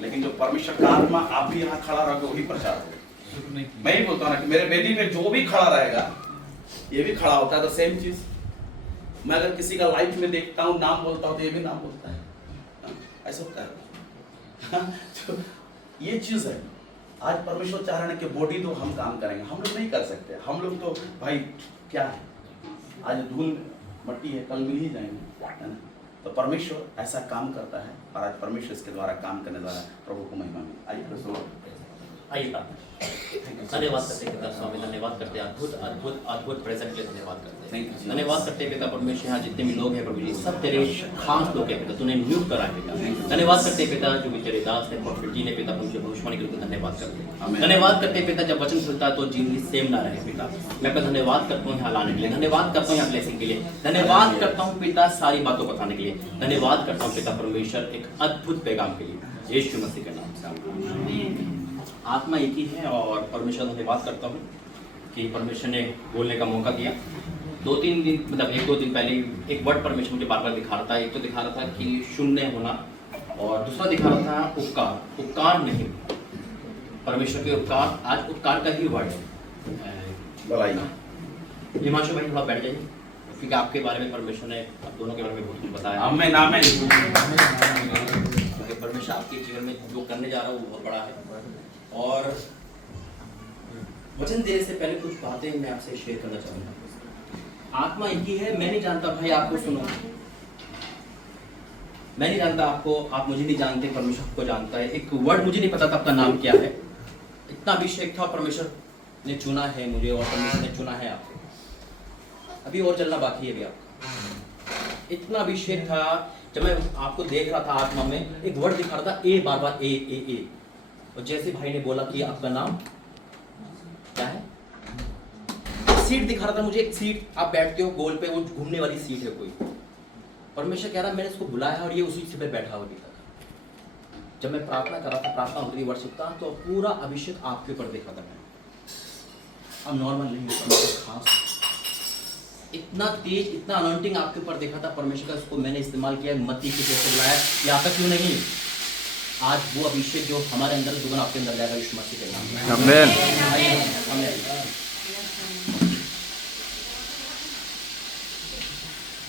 लेकिन जो परमेश्वर का आत्मा आप भी यहाँ खड़ा रहोगे वही प्रचार होगा। मैं ही बोलता हूँ ना कि मेरे वेदी पे जो भी खड़ा रहेगा ये भी खड़ा होता है, तो सेम चीज। मैं अगर किसी का लाइफ में देखता हूँ, नाम बोलता हूँ, तो ये भी नाम बोलता है, ऐसा होता है। तो ये चीज है। आज परमेश्वर चाह रहे हैं कि बॉडी तो हम काम करेंगे, हम लोग नहीं कर सकते। हम लोग तो भाई क्या है, आज धूल मट्टी है, कल मिल ही जाएंगे, है ना। तो परमेश्वर ऐसा काम करता है और आज परमेश्वर इसके द्वारा काम करने द्वारा प्रभु को महिमा मिले। आइए आइए धन्यवाद करते हैं पिता स्वामी, धन्यवाद करते हैं अद्भुत अद्भुत अद्भुत प्रेजेंट के लिए धन्यवाद करते हैं। धन्यवाद करते हैं पिता परमेश्वर, यहाँ जितने भी लोग हैं प्रभु जी सब तेरे खास लोग हैं पिता, तूने नियुक्त करा है पिता। धन्यवाद करते हैं पिता जो भी तेरे दास ने प्रॉफिट जी ने पिता मुझे भविष्यवाणी के लिए धन्यवाद करते हैं। धन्यवाद करते हैं पिता जब वचन खुलता है तो जिंदगी सेम ना रहे पिता। मैं पिता धन्यवाद करता हूँ यहाँ लाने के लिए, धन्यवाद करता हूँ यहाँ ब्लेसिंग के लिए, धन्यवाद करता हूँ पिता सारी बातों को बताने के लिए, धन्यवाद करता हूँ पिता परमेश्वर एक अद्भुत पैगाम के लिए यीशु मसीह के नाम से। आत्मा एक ही है और परमेश्वर धन्यवाद करता हूँ कि परमेश्वर ने बोलने का मौका दिया। 2-3 दिन मतलब 1-2 दिन पहले एक वर्ड परमेश्वर मुझे बार बार दिखा रहा था। एक तो दिखा रहा था कि शून्य होना और दूसरा दिखा रहा था उपकार। उपकार नहीं, परमेश्वर के उपकार, आज उपकार का ही वर्ड है। हिमांशु भाई थोड़ा बैठ जाइए क्योंकि आपके बारे में परमेश्वर ने आप दोनों के बारे में बहुत कुछ बताया। आमीन आमीन। परमेश्वर आपके जीवन में जो करने जा रहा है वो बहुत बड़ा है और वचन देने से पहले कुछ बातें मैं आपसे शेयर करना चाहूंगा। आत्मा एक ही है, मैं नहीं जानता भाई आपको, सुनो, मैं नहीं जानता आपको, आप मुझे नहीं जानते, परमेश्वर आपको जानता है। एक वर्ड मुझे नहीं पता था आपका नाम क्या है, इतना अभिषेक था, परमेश्वर ने चुना है मुझे और परमेश्वर ने चुना है आपको। अभी और चलना बाकी है अभी आपको। इतना अभिषेक था, जब मैं आपको देख रहा था आत्मा में एक वर्ड दिखा रहा था, ए, बार बार ए ए ए। और जैसे भाई ने बोला कि आपका नाम क्या है, सीट दिखा रहा था मुझे, एक सीट आप बैठते हो गोल पे, वो घूमने वाली सीट है कोई। परमेश्वर कह रहा मैंने इसको बुलाया और ये उसी सीट पे बैठा हुआ अभी तक। जब मैं प्रार्थना कर रहा था, प्रार्थना होती वर्षिप का, तो पूरा अभिषेक आपके ऊपर देखा था मैं। अब नॉर्मल नहीं होता, खास इतना तेज, इतना अनॉइंटिंग आपके ऊपर देखा था परमेश्वर का। इसको मैंने इस्तेमाल किया, मत्ती की जैसे बुलाया, यहाँ तक क्यों नहीं, आज वो अभिषेक जो हमारे अंदर दुगना आपके अंदर जाएगा यीशु मसीह के नाम में। आमीन।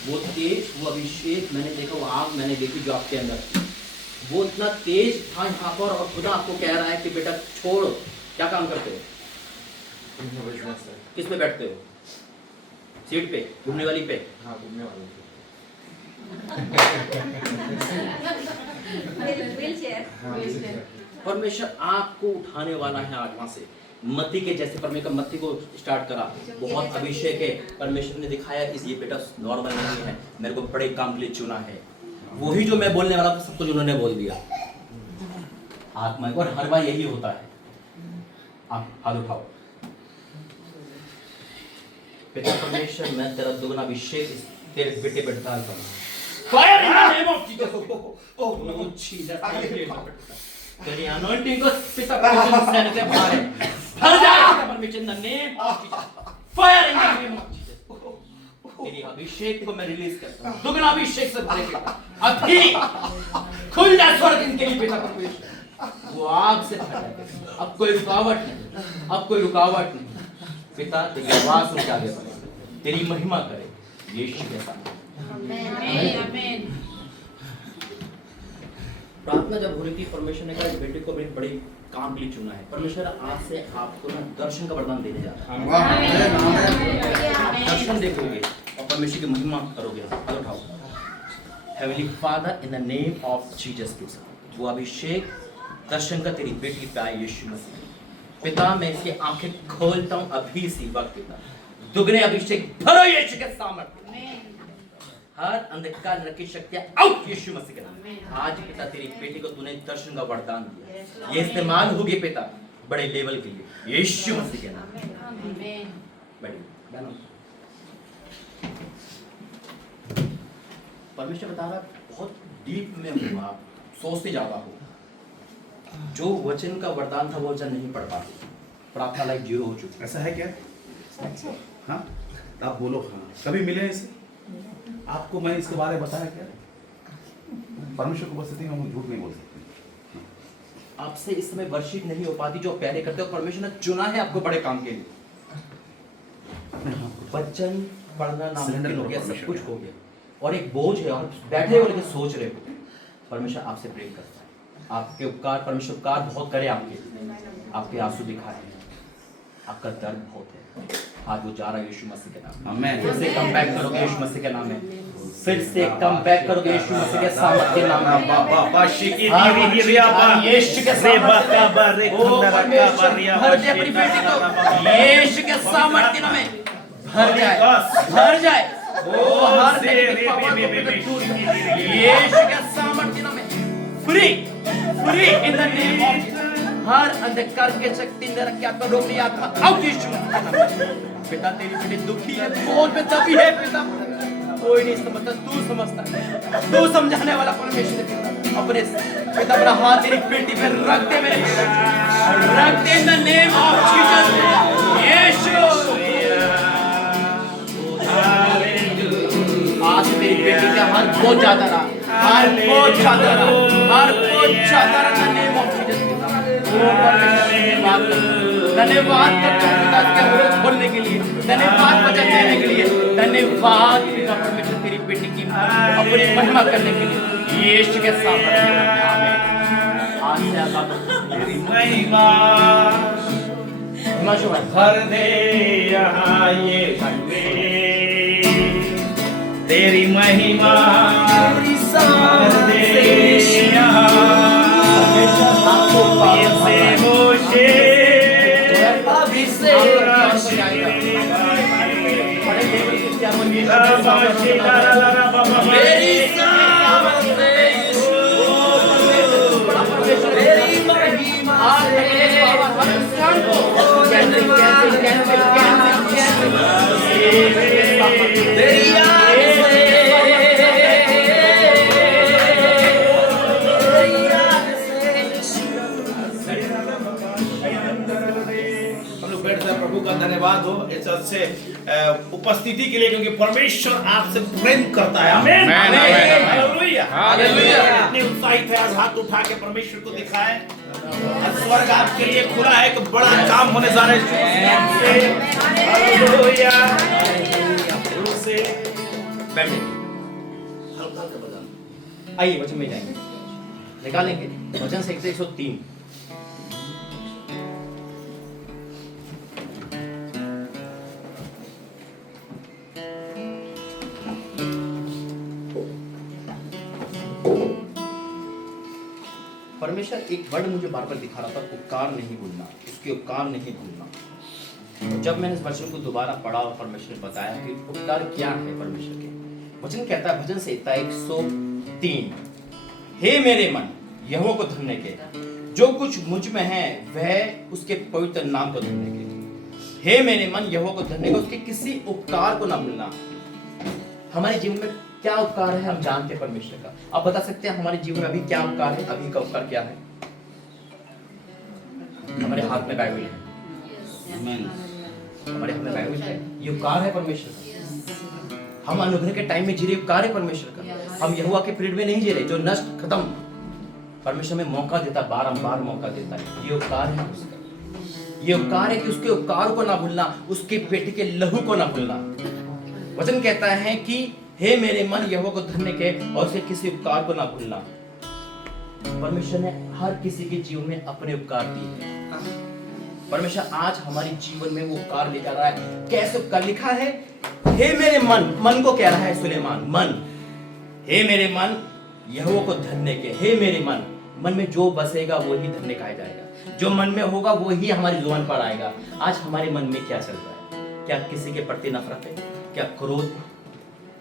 वो तेज, वो अभिषेक मैंने देखा, वो आग मैंने देखी जो आपके अंदर थी, वो इतना तेज था यहाँ पर। और खुदा आपको कह रहा है कि बेटा छोड़, क्या काम करते हो, किस पे बैठते हो, सीट पे, घूमने वाली पे? हाँ, घूमने वाली पे। परमेश्वर आपको उठाने वाला है आज वहां से, मत्ती के जैसे। परमेश्वर मत्ती को स्टार्ट करा, बहुत अभिषेक है, परमेश्वर ने दिखाया इस ये बेटा नॉर्मल नहीं है, मेरे को बड़े काम के लिए चुना है। वही जो मैं बोलने वाला था सब कुछ उन्होंने बोल दिया। आत्मा को हर बार यही होता है। आप हाथ उठाओ। पिता परमेश्वर, मैं तेरा दुगना अभिषेक तेरे बेटे पे डाल रहा हूं। Fire in the name of Jesus. Oh know Jesus, तेरी अनॉइंटिंग को पिता परमेश्वर से बाहर है, भर जाए पिता परमेश्वर इन the name of Jesus. Fire in the name of Jesus. तेरी अभिषेक को मैं रिलीज करता हूं, दुगना अभिषेक से भरे पिता। अभी खुल जा स्वर्ग इनके लिए पिता परमेश्वर, वो आग से भर जाए। अब कोई रुकावट नहीं, अब कोई रुकावट नहीं। पिता तेरी आवाज उनके आगे बढ़े, तेरी महिमा करे यीशु के साथ। आमीन। प्रार्थना जब हो रही थी, परमेश्वर ने कहा इस बेटे को अपने बड़े काम के लिए चुना है। परमेश्वर आज से आपको ना दर्शन का वरदान देने जा रहा है। दर्शन देखोगे और परमेश्वर की महिमा करोगे। हाथ उठाओ। Heavenly father, in the name of Jesus Christ, वो अभिषेक दर्शन का तेरी बेटी पे आए यीशु मसीह। पिता मैं इसकी आंखें खोलता हूं अभी इसी वक्त पिता, दुगने अभिषेक भरो यीशु के सामर्थ्य। हर अंधकार की शक्तियां आउट यीशु मसीह के नाम। आज पिता तेरी बेटी को तूने दर्शन का वरदान दिया, ये इस्तेमाल होगी पिता बड़े लेवल के लिए यीशु मसीह के नाम। परमेश्वर बता रहा बहुत डीप में हूँ, आप सोचते ज्यादा हो। जो वचन का वरदान था वो वचन नहीं पढ़ पाते, प्रार्थना लाइफ जीरो हो चुकी। ऐसा है क्या? हाँ, आप बोलो। हाँ, कभी मिले इसे आपको? मैंने इसके बारे में बताया क्या? परमेश्वर को बोल सकती हूँ, हम झूठ नहीं बोल सकते। आपसे इस समय वर्शिप नहीं हो पाती जो पहले करते हो। परमेश्वर ने चुना है आपको बड़े काम के लिए। वचन पढ़ना नामुमकिन हो गया, सब कुछ हो गया और एक बोझ है और बैठे हो लेकिन सोच रहे हो। परमेश्वर आपसे प्रेम करता है, आपके उपकार, परमेश्वर उपकार बहुत करे आपके आंसू दिखाए, आपका दर्द बहुत है। आज वो जा रहा है यीशु मसीह के नाम में। फिर से कम बैक करोगे यीशु मसीह के नाम में, फिर से कम बैक करोगे यीशु मसीह के सामर्थ के नाम में। यीशु के सामर्थ अपनी बेटी को यीशु के सामर्थ के नाम में भर जाए यीशु के सामर्थ के नाम में free in the name of her अंधकार के शक्ति नरक की आत्मा रोगी आत्मा आउट यीशु मसीह के नाम में। बेटा तेरी बेटी दुखी है, बहुत में दबी है पिता, कोई नहीं समझता, तू समझता है, तू समझाने वाला परमेश्वर है। अपने पिता अपना हाथ तेरी बेटी पे रख दे मेरे बेटे, रख दे in the name of Jesus यीशु। आज तेरी बेटी का हर बोझ जाता रहा, हर बोझ जाता रहा इन द नेम ऑफ जीसस। धन्यवाद करता हूं पिता के विरोध बोलने के लिए, धन्यवाद वचन देने के लिए, धन्यवाद पिता परमेश्वर तेरी बेटी की अपनी महिमा करने के लिए यीशु के सामने। आमीन। आज से आका तेरी महिमा भर दे यहाँ ये घर में, तेरी महिमा भर दे यहाँ प्रभु का धन्यवाद हो इस अच्छे उपस्थिति के लिए, क्योंकि परमेश्वर आपसे प्रेम करता है। आमीन, हालेलुया, हालेलुया। इतने उत्साहित है, आज हाथ उठा के परमेश्वर को दिखाएं। स्वर्ग आपके लिए खुला है, एक बड़ा काम होने जा रहा है। हालेलुया। हल्का से बजाना। आइए वचन में जाएंगे, निकालेंगे वचन से 103। परमेश्वर एक वर्ड मुझे बार बार दिखा रहा था, उपकार नहीं भूलना, उसके उपकार नहीं भूलना। जब मैंने इस वचन को दोबारा पढ़ा और परमेश्वर ने बताया कि उपकार क्या है परमेश्वर के, वचन कहता है भजन संहिता 103, हे मेरे मन यहोवा को धन्य के, जो कुछ मुझ में है वह उसके पवित्र नाम को धन्य के। हे मेरे मन यहोवा को धन्य के, उसके किसी उपकार को ना भूलना। हमारे जीवन में क्या उपकार है हम जानते हैं परमेश्वर का। आप बता सकते हैं हमारे जीवन में अभी क्या उपकार है? अभी का उपकार क्या है? हमारे हाथ में बाइबल है, हमारे हाथ में बाइबल है, ये उपकार है परमेश्वर का। हम अनुग्रह के टाइम में जी रहे, उपकार है परमेश्वर का। हम यहोवा के पीरियड में नहीं जी रहे जो नष्ट खत्म, परमेश्वर में मौका देता, बारंबार मौका देता है, ये उपकार है उसका। ये उपकार है कि उसके उपकार को ना भूलना, उसके बेटे के लहू को ना भूलना। वचन कहता है कि हे मेरे मन यहोवा को धन्य के और उसके किसी उपकार को ना भूलना। परमेश्वर ने हर किसी के जीवन में अपने उपकार दिए हैं। परमेश्वर आज हमारे जीवन में वो उपकार लेकर आ रहा है। कैसे उपकार लिखा है? हे मेरे मन, मन को कह रहा है सुलेमान, मन, हे मेरे मन यहोवा को धन्य के। हे मेरे मन, मन में जो बसेगा वो ही धन्य कहा जाएगा, जो मन में होगा वो ही हमारी जुबान पर आएगा। आज हमारे मन में क्या चल रहा है? क्या किसी के प्रति नफरत है? क्या क्रोध?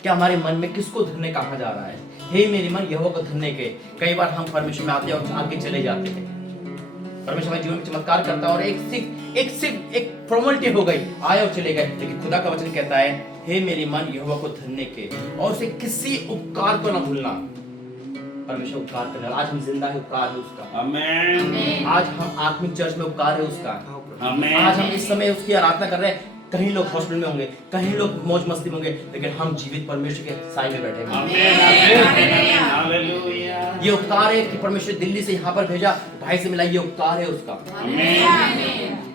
क्या हमारे मन में किसको धन्य कहा जा रहा है? हे मेरे मन यहोवा को धन्य के। कई बार हम परमेश्वर में आते हैं और आगे चले जाते हैं। परमेश्वर हमारे जीवन में चमत्कार करता है और एक फॉर्मेलिटी हो गई, आए और चले गए। लेकिन खुदा का वचन कहता है हे मेरे मन यहोवा को धन्य के और उसे किसी उपकार को न भूलना। परमेश्वर उपकार करने, आज हम जिंदा है, उपकार है उसका। आमीन। आज हम आत्मिक चर्च में, उपकार है उसका। आमीन। आज हम इस समय उसकी आराधना कर रहे हैं, कहीं लोग हॉस्पिटल में होंगे, कहीं लोग मौज मस्ती में होंगे, लेकिन हम जीवित परमेश्वर के साए में बैठे हैं। ये उपकार है कि परमेश्वर दिल्ली से यहाँ पर भेजा, भाई से मिला, ये उपकार है उसका।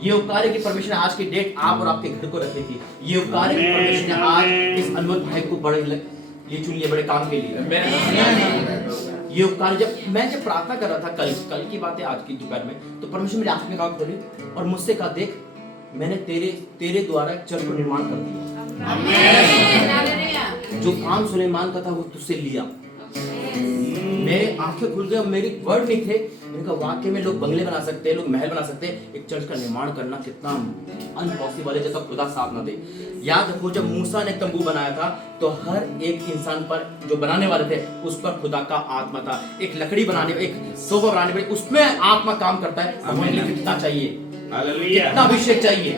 ये उपकार है कि परमेश्वर ने आज की डेट आप और आपके घर को रखी थी। ये उपकार है कि परमेश्वर ने आज इस अनमोल भाई को ये चुन लिया बड़े काम के लिए। ये उपकार जब प्रार्थना कर रहा था, कल की बात है, आज की दोपहर में, तो परमेश्वर मेरी आंख में आंख खोली और मुझसे कहा, देख मैंने तेरे द्वारा एक चर्च को निर्माण कर दिया। जो काम सुलेमान का था वो तुझसे लिया। मेरे आंखें खुल गई, मेरी वर्ड नहीं थे। मैंने कहा वाकई में लोग बंगले बना सकते हैं, लोग महल बना सकते हैं, एक चर्च का निर्माण करना कितना अनपॉसिबल है, जैसा खुदा साथ ना दे। याद रखो जब मूसा ने तंबू बनाया था तो हर एक इंसान पर, जो बनाने वाले थे, उस पर खुदा का आत्मा था। एक लकड़ी बनाने, एक सोफा बनाने पर उसमें आत्मा काम करता है। हमारे लिए कितना चाहिए, कितना अभिषेक चाहिए।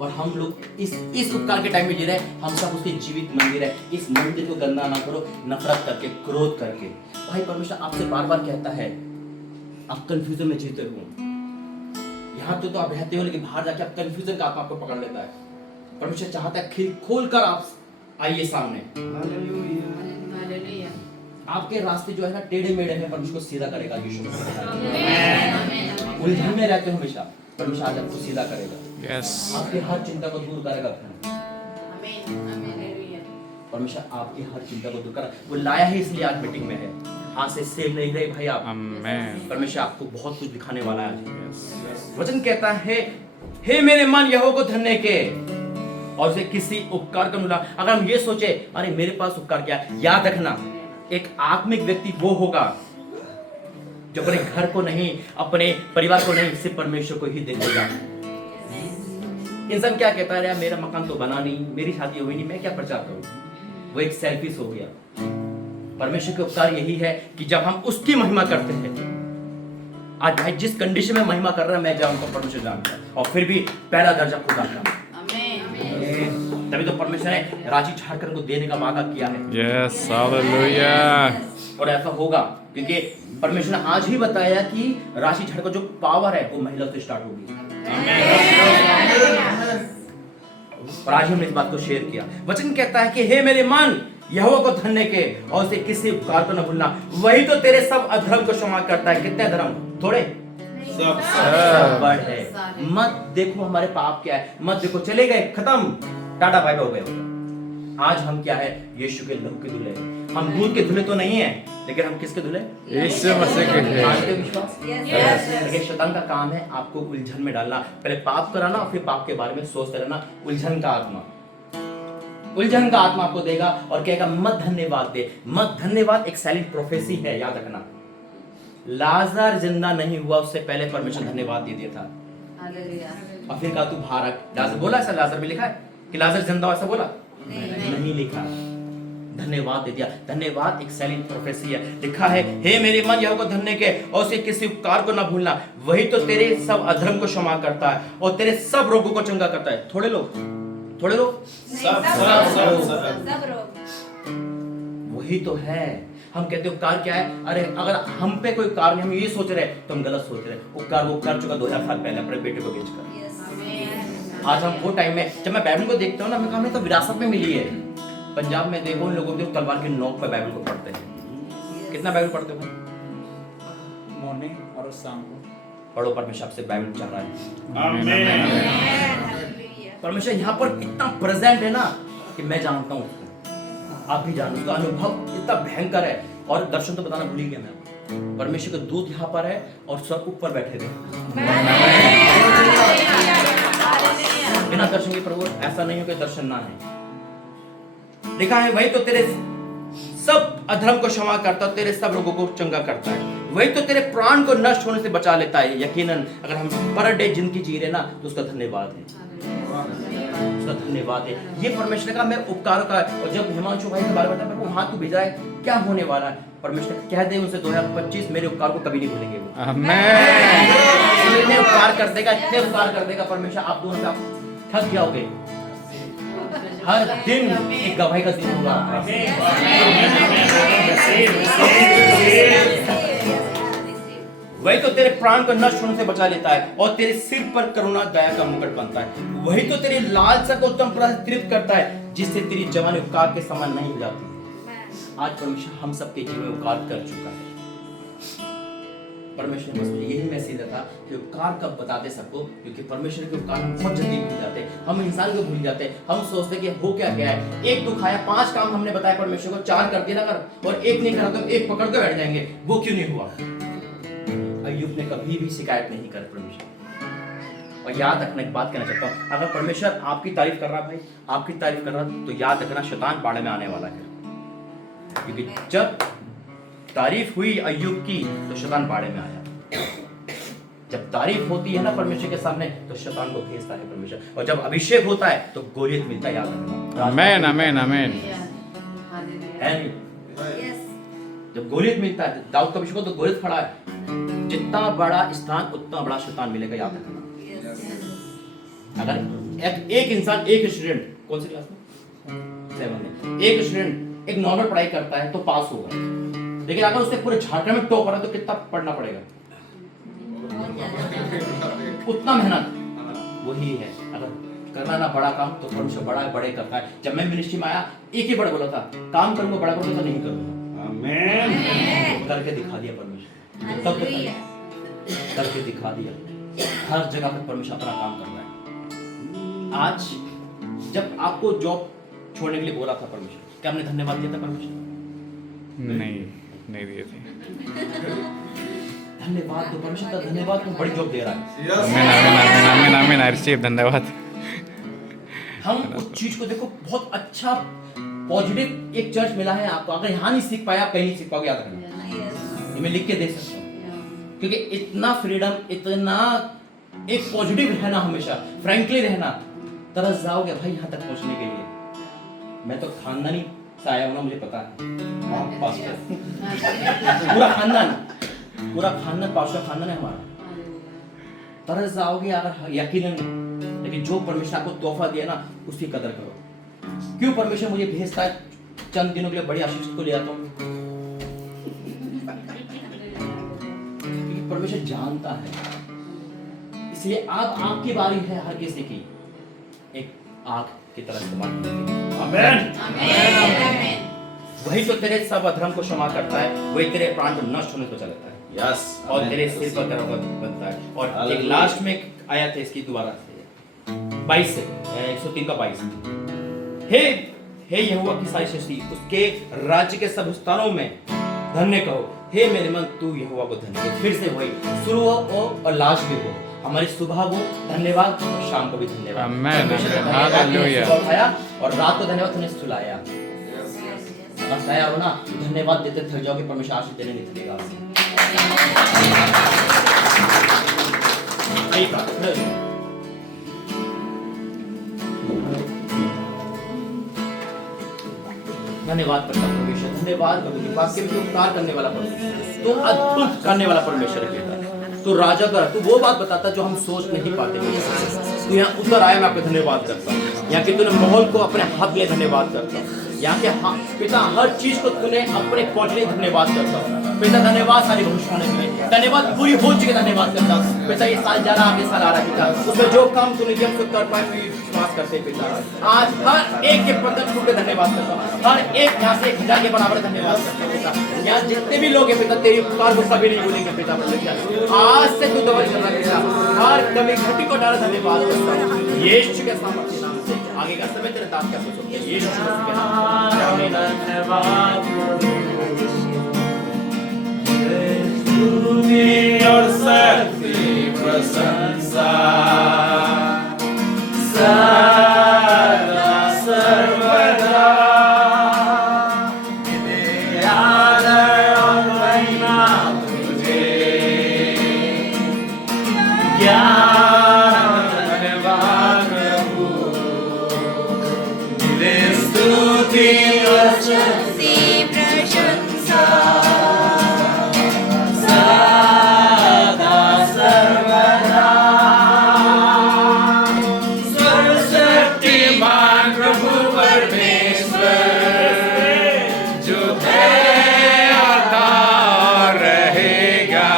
और हम लोग इस उपकार के टाइम में जी रहे हैं। हम सब उसके जीवित मंदिर है। इस मंदिर को गंदा ना करो, नफरत करके, क्रोध करके। भाई परमेश्वर आपसे बार बार कहता है, आप कंफ्यूजन में जीते हो। यहाँ तो आप रहते हो, लेकिन बाहर जाके आप कंफ्यूजन का आत्मा आपको पकड़ लेता है। परमेश्वर चाहता है खोल कर आप आइए सामने। आपके रास्ते जो है ना टेढ़े मेढ़े हैं, परमेश्वर को सीधा करेगा। यीशु उलझन में रहते हो हमेशा, परमेश्वर आज आपको सीधा करेगा। आपके हर चिंता को दूर करेगा। परमेश्वर आपकी हर चिंता को दूर करेगा। वो लाया है इसलिए आज मीटिंग में है। आज से सेव नहीं रहे भाई आप। परमेश्वर आपको बहुत कुछ दिखाने वाला है आज। वचन कहता है, हे मेरे मन यहोवा को धन्य के और उसे किसी उपकार का मिला। अगर हम ये सोचे अरे मेरे पास उपकार क्या, याद रखना एक आत्मिक व्यक्ति वो होगा जो अपने घर को नहीं, अपने परिवार को नहीं, सिर्फ परमेश्वर को ही देखेगा। इंसान क्या कहता है, मेरा मकान तो बना नहीं, मेरी शादी हुई नहीं, मैं क्या प्रचार करूं। वो एक सेल्फिश हो गया। परमेश्वर के उपकार यही है कि जब हम उसकी महिमा करते हैं। आज भाई जिस कंडीशन में महिमा कर रहा है, मैं जानता हूं, परमेश्वर जानता है, और फिर भी पहला दर्जा खुदा का। तभी तो परमेश्वर ने राशि झारखंड को देने का वादा किया है। Yes, hallelujah. और ऐसा होगा क्योंकि परमेश्वर ने आज ही बताया कि राशि झाड़ का जो पावर है वो महिला से स्टार्ट होगी। और आज हमने इस बात को शेयर किया। वचन कहता है कि हे मेरे मन यहोवा को धन्य के और उसे किसी उपकार को न भूलना, वही तो तेरे सब अधर्म को क्षमा करता है। कितने धर्म? थोड़े सब बड़ है। मत देखो हमारे पाप क्या है, मत देखो चले गए, खत्म, टाटा बाय बाय हो गए। आज हम क्या है? यीशु के लहू के दूल्हे। हम दूध के दूल्हे तो नहीं है, लेकिन हम किसके दूल्हे? यीशु मसीह के हैं। विश्वास। लेकिन शैतान का काम है आपको उलझन में डालना, पहले पाप कराना और फिर पाप के बारे में सोचते रहना। उलझन का आत्मा आपको देगा और कहेगा मत धन्यवाद दे। मत धन्यवाद एक साइलेंट प्रोफेसी है, याद रखना। लाजर जिंदा नहीं हुआ उससे पहले परमेश्वर धन्यवाद दे दिया था। और फिर कहा तू बाहर आ। लाजर बोला ऐसा? लाजर में लिखा है कि लाजर जिंदा हो, ऐसा बोला नहीं लिखा। धन्यवाद दे दिया। धन्यवाद एक साइलेंट प्रोफेसी है। लिखा है हे मेरे मन यहोवा को धन्य के और उसे किसी उपकार को ना भूलना, वही तो तेरे सब अधर्म को क्षमा करता है और तेरे सब रोगों को चंगा करता है। थोड़े लोग सब वही तो है। हम कहते हैं उपकार क्या है? अरे अगर हम पे कोई उपकार नहीं, हम ये सोच रहे तो हम गलत सोच रहे। उपकार वो कर चुका 2000 साल पहले अपने बेटे को बेचकर। आज हम वो टाइम में, जब मैं बाइबल को देखता हूँ ना, मैं हमें तो विरासत में मिली है। पंजाब में देखो उन लोगों को तलवार के नोक पे बाइबल को पढ़ते हैं। कितना बाइबल पढ़ते हो? मॉर्निंग और शाम को पढ़ो। परमेश्वर आपसे बाइबल चल रहा है। परमेश्वर यहाँ पर इतना प्रेजेंट है ना कि मैं जानता हूँ उसको, आप भी जानते हो। अनुभव इतना भयंकर है। और दर्शन तो बताना भूल ही गया मैं। परमेश्वर का दूत यहाँ पर है और सब ऊपर बैठे थे बिना दर्शन के। प्रभु ऐसा नहीं हो कि दर्शन ना है। लिखा है वही तो तेरे सब अधर्म को क्षमा करता है, तेरे सब रोगों को चंगा करता है। वही तो तेरे प्राण को नष्ट होने से बचा लेता है। यकीनन अगर हम पर डे जिंदगी जी रहे ना, तो उसका धन्यवाद है, उसका धन्यवाद है। ये परमेश्वर का मैं उपकार का। और जब हिमांशु भाई के बारे में बताया, वहां तू भेजा है, क्या होने वाला है? परमेश्वर कह दे उनसे 2025 मेरे उपकार को कभी नहीं भूलेंगे वो। आमीन। इतने उपकार कर देगा, इतने उपकार कर देगा परमेश्वर। आप दोनों आप थक जाओगे। हर दिन एक गवाही का दिन होगा। वही तो तेरे प्राण को नष्ट होने से बचा लेता है और तेरे सिर पर करुणा दया का मुकुट बनता है। वही तो तेरी लालसा को उत्तम प्रकार से तृप्त करता है, जिससे तेरी जवानी उपकार के समान नहीं हो जाती है। आज परमेश्वर हम सबके जीवन में उपकार कर चुका है। परमेश्वर ने बस मुझे यही मैसेज दिया था कि उपकार कब बताते सबको, क्योंकि परमेश्वर के उपकार हम बहुत जल्दी भूल जाते हैं, हम इंसान को भूल जाते हैं। हम सोचते हैं कि हो क्या क्या है, एक दुख आया, 5 काम हमने बताया परमेश्वर को, 4 कर दिया ना कर, और एक नहीं करा तो एक पकड़ के बैठ जाएंगे, वो क्यों नहीं हुआ। अय्यूब ने कभी भी शिकायत नहीं कर परमेश्वर। और याद रखना, एक बात कहना चाहता हूँ, अगर परमेश्वर आपकी तारीफ कर रहा भाई, आपकी तारीफ कर रहा, तो याद रखना शैतान बाड़े में आने वाला है। क्योंकि जब तारीफ हुई अय्यूब की तो शैतान बाड़े में आया। जब तारीफ होती है ना परमेश्वर के सामने तो शैतान को भेजता है परमेश्वर, और जब अभिषेक होता है तो गोलियत मिलता है। याद रखना, आमेन आमेन आमेन। है नहीं? जब गोलियत मिलता है, दाऊद का अभिषेक हो तो गोलियत खड़ा है, जितना बड़ा स्थान उतना बड़ा शैतान मिलेगा। याद रखना, अगर एक इंसान, एक स्टूडेंट, कौन सी क्लास में, 7 में, एक स्टूडेंट एक नॉर्मल पढ़ाई करता है तो पास होगा, लेकिन अगर उससे पूरे झारखंड में टॉप आ रहा है तो कितना पढ़ना पड़ेगा, उतना मेहनत। वही है, अगर करना ना बड़ा काम तो परमेश्वर बड़ा बड़े करता है। जब मैं मिनिस्ट्री में आया, एक ही बड़ा बोला था, काम करूंगा, बड़ा करूंगा तो नहीं करूंगा। आमीन। करके दिखा दिया परमेश्वर, तब करके दिखा दिया। हर जगह पर परमेश्वर अपना काम कर रहा है। आज जब आपको जॉब छोड़ने के लिए बोला था परमेश्वर, क्या हमने धन्यवाद दिया था परमेश्वर? नहीं दिए थे। धन्यवाद दो परमेश्वर का, धन्यवाद तुम बड़ी जॉब दे रहा है। आमीन आमीन आमीन आमीन। आई रिसीव, धन्यवाद। हम उस चीज को देखो, बहुत अच्छा पॉजिटिव एक चर्च मिला है आपको। अगर यहाँ नहीं सीख पाया, आप कहीं नहीं सीख पाओगे। याद रखना, ये मैं लिख के दे सकता हूँ, क्योंकि इतना फ्रीडम, इतना एक पॉजिटिव रहना, हमेशा फ्रैंकली रहना, तरस जाओगे भाई यहाँ तक पहुँचने के लिए। मैं तो खानदानी से आया हूँ ना, मुझे पता है। आप पास्टर, पूरा खानदान पास्टर खानदान है हमारा। तरस जाओगे अगर यकीनन नहीं, लेकिन जो परमेश्वर आपको तोहफा दिया ना, उसकी कदर करो। क्यों परमेश्वर मुझे भेजता है चंद दिनों के लिए, बड़ी आशीष को ले आता हूँ, क्योंकि परमेश्वर जानता है। इसलिए अब आपकी बारी है हर किसी की एक आग की तरह इस्तेमाल कीजिए। आमीन आमीन। वही तो तेरे सब अधर्म को क्षमा करता है, वही तेरे प्राण को नष्ट होने को चलाता है। यस, और तेरे सिर पर गर्व बनता है। और एक लास्ट में आया था इसकी दोबारा से 22 से 103 का 22। हे यहोवा की सारी सृष्टि, उसके राज्य के सब स्थानों में धन्य कहो। हे मेरे मन, तू यहोवा को धन्य। फिर से वही शुरू हो और लास्ट भी हो, हमारी सुबह हो धन्यवाद, शाम को भी धन्यवाद। आमीन हालेलुया। और रात को धन्यवाद, तूने सुलाया। बस तैयार हो ना, धन्यवाद देते थक जाओगे, परमेश्वर आशीष देने नहीं थकेगा। धन्यवाद करता परमेश्वर, धन्यवाद करूंगी। वाक्य में उपकार करने वाला परमेश्वर, तो अद्भुत करने वाला परमेश्वर है बेटा। तो राजा का तू वो बात बताता जो हम सोच नहीं पाते। तू यहाँ उतर आया, मैं आपको धन्यवाद करता हूँ। यहाँ के तूने माहौल को अपने हाथ में धन्यवाद करता हूँ। यहाँ के पिता हर चीज को तूने अपने पहुंचने धन्यवाद करता हूँ। पिता धन्यवाद सारी भविष्यवाणी के लिए, धन्यवाद पूरी हो चुकी, धन्यवाद करता हूँ। पिता ये साल जा रहा, आगे साल आ रहा है पिता, उसमें जो काम तूने दिया उसको कर पाए, विश्वास करते हैं पिता। आज हर एक के बंधन टूटे, धन्यवाद करता हूँ। हर एक यहाँ से 1000 के बराबर धन्यवाद करते हैं पिता। यहाँ जितने भी लोग हैं पिता, तेरी उपकार को कभी नहीं भूलेंगे पिता। आज से तू दवा कर रहा है पिता, हर कमी घटी को डाला, धन्यवाद करता हूँ। यीशु के सामर्थ्य नाम से आगे का समय तेरे दास क्या सोचो, यीशु के नाम से आमीन। और शक्ति प्रशंसा सदा सर्वदा, तेरे आदर और महिमा तुझे, ज्ञान धन्यवाद प्रभु, तेरे स्तुति और शक्ति प्रशंसा रहेगा।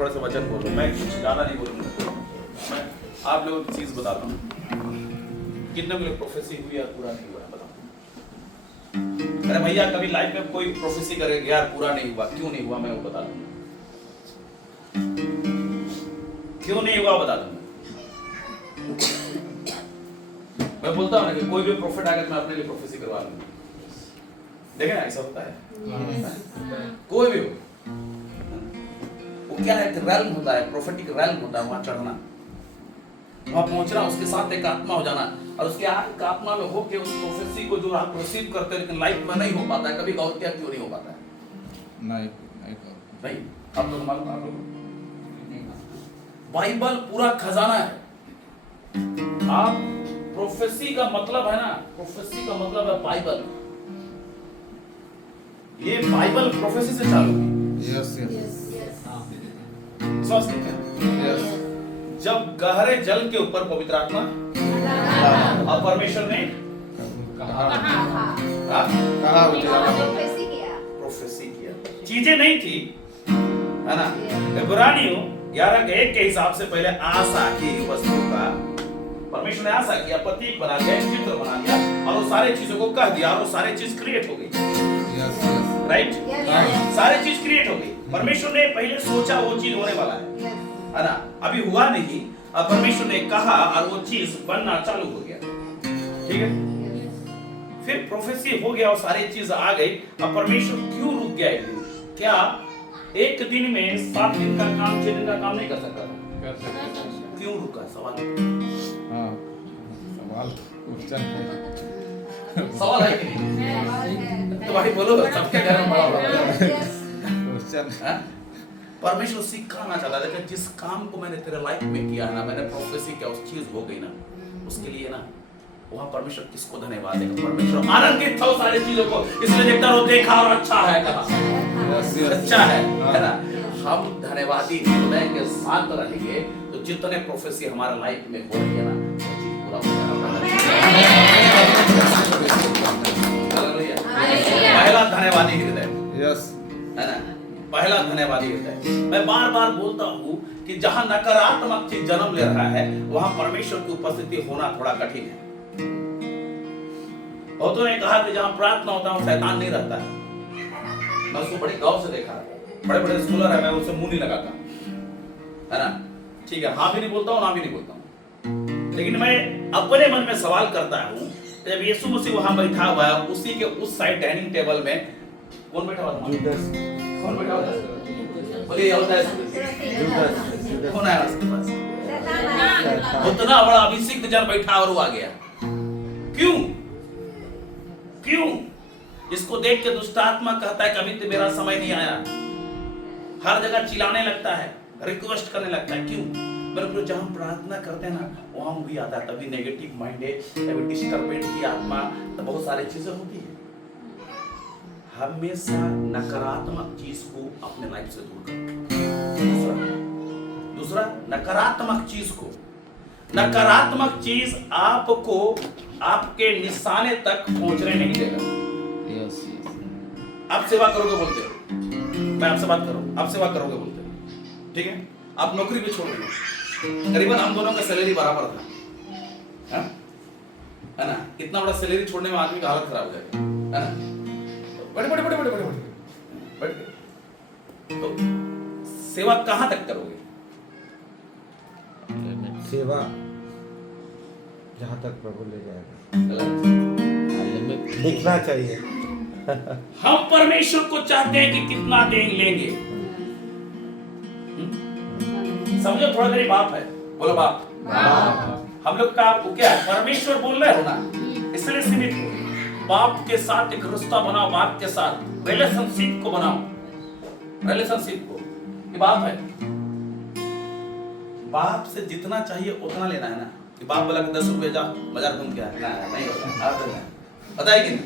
थोड़ा सा वचन बोलो, मैं कुछ ज़्यादा नहीं बोलूँगा। मैं आप लोगों की चीज़ बताता हूँ, कितने लोग प्रोफेसी हुई या पूरा नहीं हुआ बताओ। अरे भैया कभी लाइफ में कोई प्रोफेसी करेगा यार पूरा नहीं हुआ, क्यों नहीं हुआ मैं वो बता दूंगा, क्यों नहीं हुआ बता दूंगा। मैं बोलता हूँ ना कि कोई भी प्रॉफिट आएगा तो मैं अपने लिए प्रोफेसी करवा लूंगा, देखें ना ऐसा होता है, कोई भी हो, वो क्या है, रैल्म होता है, प्रोफेटिक रैल्म होता है, वहां चढ़ना, वहां पहुंचना, उसके साथ एक आत्मा हो जाना, और उसके एक आत्मा में होके उस प्रोफेसी को जो आप रिसीव करते हैं, लेकिन लाइफ में नहीं हो पाता है। कभी गौर किया क्यों नहीं हो पाता है? नहीं आप लोग मालूम, आप लोग बाइबल पूरा खजाना है। आप प्रोफेसी का मतलब है ना, प्रोफेसी का मतलब है बाइबल, ये बाइबल प्रोफेसी से चालू हुई। जब गहरे जल के ऊपर पवित्र आत्मा और परमेश्वर ने प्रोफेसी किया, चीजें नहीं थी, है ना। इब्रानियों 11:1 के हिसाब से पहले आशा की वस्तु का परमेश्वर ने आशा किया, प्रतीक बना दिया, चित्र बना दिया, और वो सारे चीजों को कह दिया, और वो सारे चीज क्रिएट हो गई। राइट, सारे चीज क्रिएट हो गई। परमेश्वर ने पहले सोचा वो चीज होने वाला है ना, अभी हुआ नहीं, अब परमेश्वर ने कहा और वो चीज बनना चालू हो गया, ठीक है। फिर प्रोफेसी हो गया और सारी चीज आ गई। अब परमेश्वर क्यों रुक गया एक दिन? क्या एक दिन में 7 दिन का काम 6 दिन का काम नहीं कर सकता था? क्यों रुका? सवाल सवाल है कि नहीं? तो भाई बोलो, सबके घर में बड़ा परमेश्वर सिखाना चाहता है कि जिस काम को मैंने तेरे लाइफ में किया है ना, मैंने प्रोफेसी किया, उस चीज हो गई ना, उसके लिए ना वहां परमेश्वर किसको धन्यवाद देगा? परमेश्वर आनंदित था सारी चीजों को, इसलिए देखता रहो, देखा और अच्छा है, कहा अच्छा है ना। हम धन्यवादी हृदय के साथ रहेंगे तो जितने प्रोफेसी हमारे लाइफ में हो रही है ना, वो चीज पूरा हो जाएगा। पहला धन्यवादी हृदय, है ना, पहला धन्यवादी हृदय। मैं बार बार बोलता हूँ कि जहां नकारात्मक चीज जन्म ले रहा है, वहां परमेश्वर की उपस्थिति होना थोड़ा कठिन है। बहुतों ने कहा कि जहां प्रार्थना होता है शैतान नहीं रहता है। मैं उसको बड़े गौर से देखा, बड़े बड़े स्कॉलर है, मैं उससे मुंह नहीं लगाता, है ना, ठीक है, हाँ भी नहीं बोलता हूँ, ना भी नहीं बोलता हूँ, लेकिन मैं अपने मन में सवाल करता हूँ, जब यीशु मसीह वहां बैठा हुआ है, उसी के उस साइड डाइनिंग टेबल में कौन बैठा हुआ था? कौन बैठा हुआ था? बोलिए, होता है कौन आया उसके पास? उतना बड़ा अभिषिक्त जन बैठा और वो आ गया। क्यों? क्यों? इसको देख के दुष्ट आत्मा कहता है कभी तो मेरा समय नहीं आया, हर जगह चिल्लाने लगता है, रिक्वेस्ट करने लगता है। क्यों? बिल्कुल जब हम प्रार्थना करते हैं ना, वहां भी आता है, तभी नेगेटिव माइंडेड, तभी डिस्टर्बेंट की आत्मा, तो बहुत सारी चीजें होती है। हमेशा नकारात्मक चीज को अपने लाइफ से दूर करो। दूसरा नकारात्मक चीज को, नकारात्मक चीज आपको आपके निशाने तक पहुंचने नहीं देगा। आप सेवा करोगे बोलते हो, मैं आपसे बात करूं, आप सेवा करोगे बोलते हो, ठीक है, आप नौकरी भी छोड़ रहे हो, करीबन हम दोनों का सैलरी बराबर था, है ना, इतना बड़ा सैलरी छोड़ने में आदमी का हालत खराब हो जाएगा, है ना। बड़े बड़े बड़े बड़े बड़े बड़े, तो सेवा कहां तक करोगे? सेवा जहां तक प्रभु ले जाएगा, दिखना चाहिए। हम परमेश्वर को चाहते हैं कि कितना लेंगे, समझो, थोड़ा देरी बाप है, बोलो बाप। हम लोग का आपको क्या है, परमेश्वर बोल रहे हो ना, इसलिए सीमित हो। बाप के साथ एक रिश्ता बनाओ, बाप के साथ रिलेशनशिप को बनाओ, रिलेशनशिप को। ये बाप है, बाप से जितना चाहिए उतना लेना है ना। कि बाप बोला कि 10 रुपए जा बाजार घूम के आ, नहीं होता, पता है कि नहीं,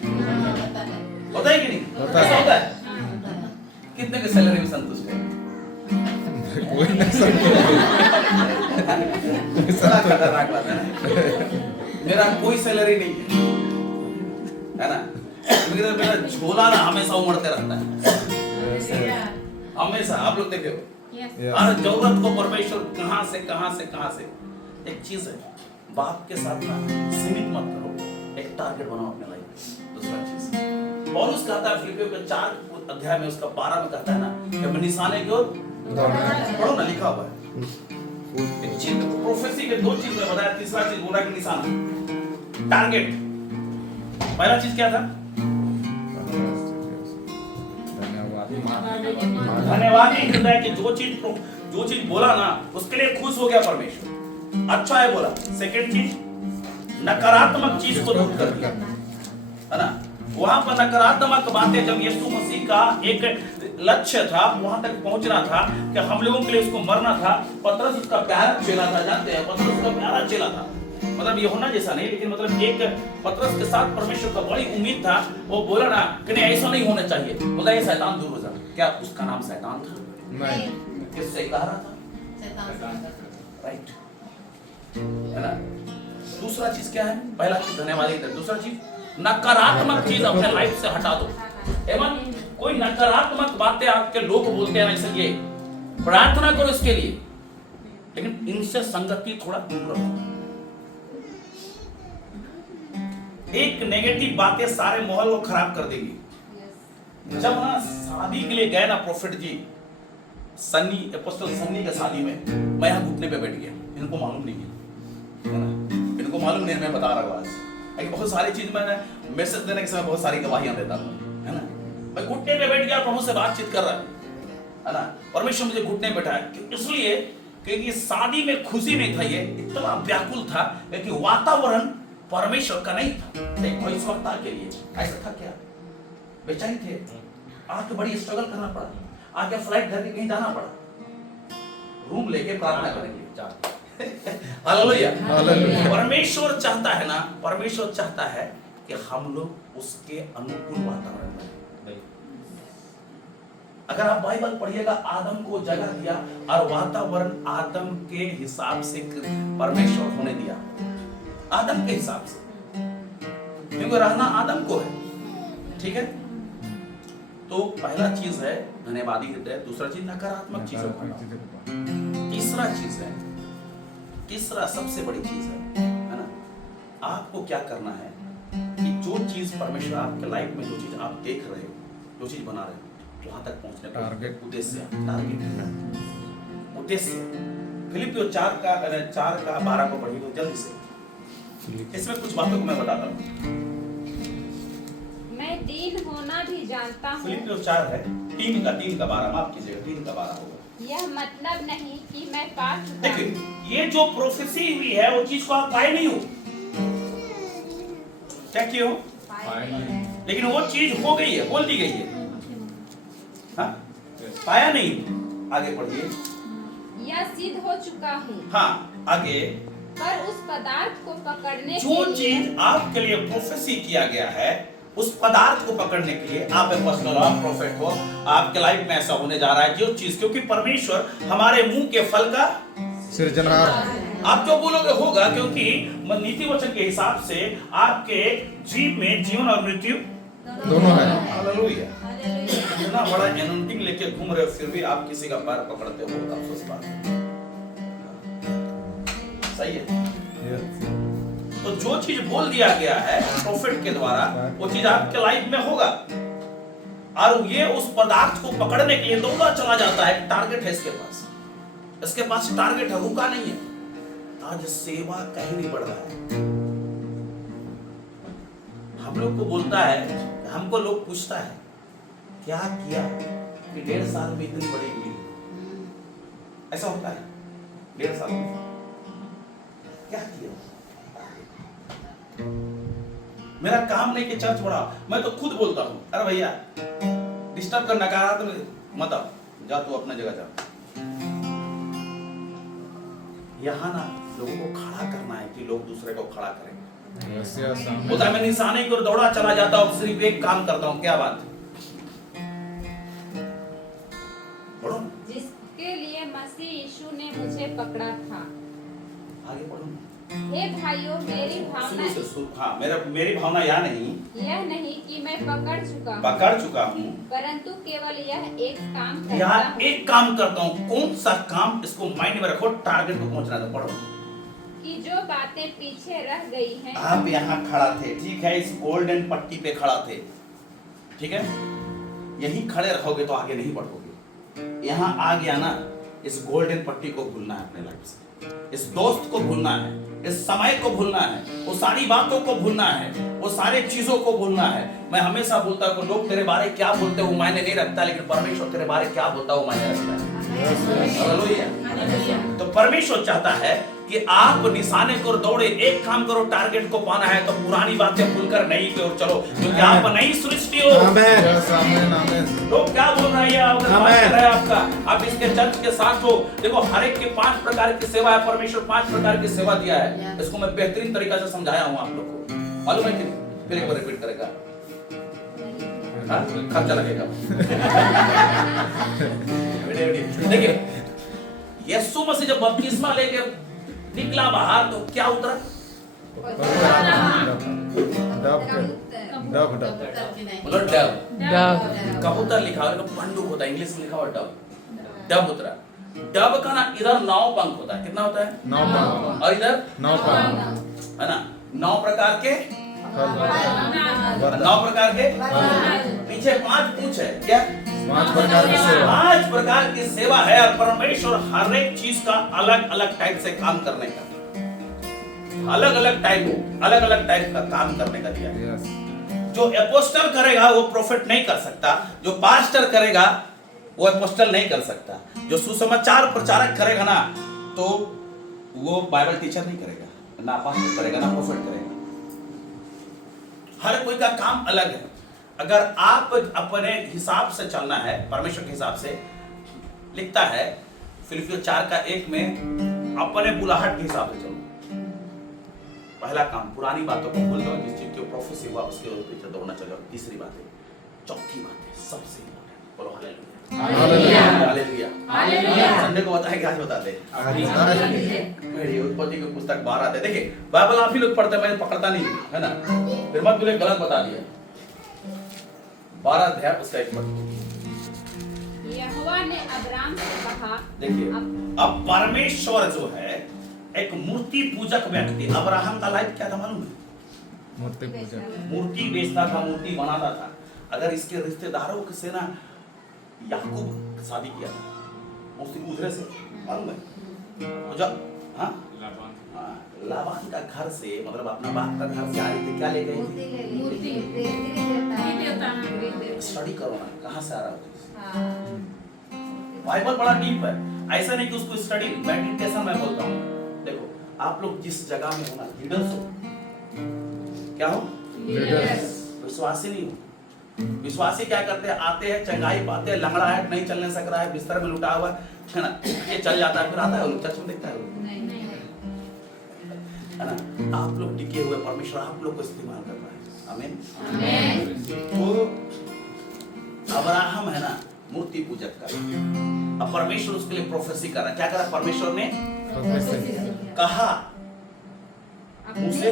होता है कि नहीं, ऐसा होता है। कितने के सैलरी में संतुष्ट है? खतरनाक बात है, मेरा कोई सैलरी नहीं है ना, मेरा झोला ना हमेशा उमड़ते रहता है, हमेशा। आप लोग देखे हो, Yes. Yes. हर जरूरत को परमेश्वर कहां से एक चीज है, बाप के साथ ना सीमित मत करो, एक टारगेट बनाओ अपने लाइफ में। दूसरा चीज पौलुस कहता है फिलिपियों के 4 अध्याय में उसका 12 में कहता है ना कि मैं निशाने की ओर पढ़ो ना, लिखा हुआ है। एक चीज प्रोफेसी के 2 चीज में बताया, तीसरा चीज बोला कि निशाना, टारगेट। पहला चीज क्या था? धन्यवादी हृदय की जो चीज बोला ना उसके लिए खुश हो गया परमेश्वर, अच्छा है बोला। सेकंड चीज, नकारात्मक चीज को दूर कर दिया, है ना। वहां पर नकारात्मक बातें, जब यीशु मसीह का एक लक्ष्य था, वहां तक पहुंचना था कि हम लोगों के लिए उसको मरना था। पतरस उसका प्यारा चेला था, जानते हैं, पतरस उसका प्यारा चेला था। मतलब ये होना जैसा नहीं, लेकिन मतलब एक पतरस के साथ परमेश्वर का बड़ी उम्मीद था। वो बोला ना कि नहीं ऐसा नहीं होना चाहिए, बोला ये शैतान दूर हो जा। क्या उसका नाम शैतान था? नहीं। किससे कह रहा था? राइट, है ना। दूसरा चीज क्या है? पहला चीज धन्यवाद, दूसरा चीज नकारात्मक चीज अपने लाइफ से हटा दो। एवं कोई नकारात्मक बातें आपके लोग बोलते हैं ऐसे, ये प्रार्थना करो इसके लिए, लेकिन इनसे संगति थोड़ा दूर रखो। एक नेगेटिव बातें सारे माहौल को खराब कर देगी। जब ना शादी के लिए गए ना प्रोफेट जी, सन्नी एपोस्टल सन्नी के शादी में, मैं यहाँ घुटने पे बैठ गया, इनको मालूम नहीं है ना, इनको मालूम नहीं, मैं बता रहा हूँ आज। बहुत सारी चीज मैंने मैसेज देने के समय बहुत सारी गवाहियां देता हूँ, है ना। मैं घुटने पे बैठ गया, प्रभु से बातचीत कर रहा है ना। परमेश्वर मुझे घुटने पे बैठाया, इसलिए क्योंकि शादी में खुशी नहीं था, ये इतना व्याकुल था क्योंकि वातावरण परमेश्वर का नहीं था। एक भविष्यवक्ता के लिए ऐसा था, क्या बेचैन थे, आके बड़ी स्ट्रगल करना पड़ा, आके फ्लाइट धर के कहीं जाना पड़ा, रूम लेके प्रार्थना करेंगे। हालेलुया। परमेश्वर चाहता है ना, परमेश्वर चाहता है कि हम लोग उसके अनुकूल वातावरण में। अगर आप बाइबल पढ़िएगा, आदम को जगह दिया और वातावरण आदम के हिसाब से परमेश्वर होने दिया, आदम के हिसाब से, क्योंकि रहना आदम को है, ठीक है। तो पहला चीज है धन्यवादी हृदय, दूसरा चीज नकारात्मक चीजों को, तीसरा चीज है, तीसरा सबसे बड़ी चीज है ना। आपको क्या करना है कि जो चीज परमेश्वर आपके लाइफ में, जो चीज आप देख रहे हो, जो चीज बना रहे हो, वहां तक पहुंचने का टारगेट, उद्देश्य, उद्देश्य। फिलिपियों 4 का 12 को पढ़िए तो जल्दी से। इसमें कुछ बातों को मैं बताता हूँ। मैं दीन होना भी जानता हूँ। फिलिपियों 4 है, 3 का 12, माफ कीजिएगा, 3 का 12 होगा। यह मतलब नहीं कि मैं पा चुका हूँ। देखिए, ये जो प्रोफेसी हुई है वो चीज को आप पाए नहीं हो। क्या किए हो? लेकिन वो चीज हो गई है, बोल दी गई है, हाँ? पाया नहीं। आगे पढ़िए। यह सिद्ध हो चुका हूँ। हाँ, आगे। पर उस पदार्थ को पकड़ने जो के लिए, चीज आपके लिए प्रोफेसी किया गया है, उस पदार्थ को पकड़ने के लिए आप एपोस्टल हो, आप प्रोफेट हो, आपके लाइफ में ऐसा होने जा रहा है जो चीज, क्योंकि परमेश्वर हमारे मुंह के फल का सृजनहार, आप जो बोलोगे होगा, क्योंकि नीति वचन के हिसाब से आपके जीव में जीवन और मृत्यु दोनों है। हालेलुया। इतना बड़ा एनोइंटिंग लेके घूम रहे हो, फिर भी आप किसी का पैर पकड़ते हो, अफसोस बात है। सही है। तो जो चीज बोल दिया गया है प्रोफेट के द्वारा, वो चीज आपके लाइफ में होगा, और ये उस पदार्थ को पकड़ने के लिए दौड़ा चला जाता है। टारगेट है इसके पास, इसके पास टारगेट है, रुका नहीं है। आज सेवा कहीं नहीं बढ़ रहा है। हम लोग को बोलता है, हमको लोग पूछता है क्या किया कि 1.5 साल में इतनी बड़ी हुई, ऐसा होता है। 1.5 साल में क्या किया? मेरा काम नहीं कि चर्च बढ़ा, मैं तो खुद बोलता हूं, अरे भैया डिस्टर्ब करना नकारात्मक मत आओ, जा तू अपने जगह जा। यहाँ ना लोगों को खड़ा करना है कि लोग दूसरे को खड़ा करें। होता है मैं निशाने की ओर दौड़ा चला जाता हूँ, सिर्फ एक काम करता हूँ, क्या बात? पढ़ो। जिसके लिए मसीह यीशु ने मुझे पकड़ा था। आगे पढ़ो। हे भाइयों मेरी भावना शुरू से हाँ मेरी भावना यह नहीं यह नहीं कि मैं पकड़ चुका हूँ परंतु केवल यह एक काम करता यहाँ हूँ एक काम करता हूँ। कौन सा काम? इसको माइंड में रखो, टारगेट को पहुंचना है। पढ़ो कि जो बातें पीछे रह गई हैं आप यहाँ खड़ा थे, ठीक है, इस गोल्डन पट्टी पे खड़ा थे, ठीक है, यहीं खड़े रहोगे तो आगे नहीं बढ़ोगे। यहाँ आ गया ना, इस गोल्डन पट्टी को भूलना है अपने लाइफ से, इस दोस्त को भूलना है, इस समय को भूलना है, वो सारी बातों को भूलना है, वो सारे चीजों को भूलना है। मैं हमेशा बोलता हूँ लोग तेरे बारे क्या बोलते हैं वो मायने नहीं रखता, लेकिन परमेश्वर तेरे बारे क्या बोलता है वो मायने रखता है। हालेलुया। तो परमेश्वर चाहता है कि आप निशाने को दौड़े, एक काम करो, टारगेट को पाना है तो पुरानी बातें भूलकर नई की ओर चलो, क्योंकि आप नई सृष्टि हो। लोग क्या बोल रहे हैं आपका, आप इसके चर्च के साथ हो। देखो हर एक के 5 प्रकार की सेवा है, परमेश्वर 5 प्रकार की सेवा दिया है। इसको मैं बेहतरीन तरीका से समझाया हूँ आप लोग को, मालूम है कि नहीं? फिर एक बार रिपीट करेगा, खर्चा लगेगा। देखिए यीशु मसीह जब बपतिस्मा लेके निकला बाहर तो क्या उतरा? बोलो डब। कबूतर लिखा हुआ है, पंडुक होता है, इंग्लिश में लिखा हुआ डब। डब उतरा। डब का ना इधर 9 पंख होता है, कितना होता है? 9 पंख। और इधर 9 पंख, है ना? 9 प्रकार के 9 प्रकार के पीछे 5 पूछ है, क्या? 5 प्रकार की सेवा है। और परमेश्वर हर एक चीज का अलग अलग टाइप से काम करने का, अलग अलग टाइप का काम करने का दिया है। जो एपोस्टल करेगा वो प्रोफेट नहीं कर सकता, जो पास्टर करेगा वो एपोस्टल नहीं कर सकता, जो सुसमाचार प्रचारक करेगा ना तो वो बाइबल टीचर नहीं करेगा, ना पास्टर करेगा, ना प्रोफेट करेगा। हर कोई का काम अलग है। अगर आप अपने हिसाब से चलना है, परमेश्वर के हिसाब से, लिखता है फिलिपियों 4:1 में, अपने बुलाहट के हिसाब से चलो। पहला काम, पुरानी बातों को भूल दो, जिस चीज की प्रोफेसी हुआ उसके पीछे दौड़ना चलो। तीसरी बात है, चौथी बात है, सबसे इंपॉर्टेंट, बोलो हालेलुया। हालेलुया। हालेलुया। संडे को बताए कि आज बता दे। मेरी उत्पत्ति की पुस्तक 12 आते, देखिए बाइबल आप ही लोग पढ़ते, मैं पकड़ता नहीं, है ना? फिर मत बोले गलत बता दिया। 12 अध्याय उसका 1 पद। यहोवा ने अब्राम से कहा, देखिए अब परमेश्वर जो है एक मूर्ति पूजक व्यक्ति, अब्राहम का लाइफ क्या था मालूम है? मूर्ति पूजा, मूर्ति बेचता था, मूर्ति बनाता था। अगर इसके रिश्तेदारों के से ना याकूब शादी किया था उधर से, मालूम है? तो जब लाबान का घर से, मतलब अपना बाप का घर से आ रही थी, क्या ले गई? स्टडी करो ना, कहाँ से आ रहा हो? बाइबल बड़ा डीप है, ऐसा नहीं कि उसको स्टडी मेडिटेशन मैं बोलता हूँ। देखो आप लोग जिस जगह में हो ना, लीडर्स हो, क्या हो? विश्वासी नहीं हो। विश्वासी क्या करते हैं? आते हैं, चंगाई पाते हैं, लंगड़ा है, नहीं चलने सक रहा है, बिस्तर में लुटा हुआ है ना, ये चल जाता है, फिर आता है चर्च में देखता है ना। आप लोग टिके हुए, परमेश्वर आप लोग को इस्तेमाल कर रहा है। आमीन। तो अब्राहम है ना मूर्ति पूजक का, अब परमेश्वर उसके लिए प्रोफेसी कर रहा है। क्या करा परमेश्वर ने? कहा, मुझसे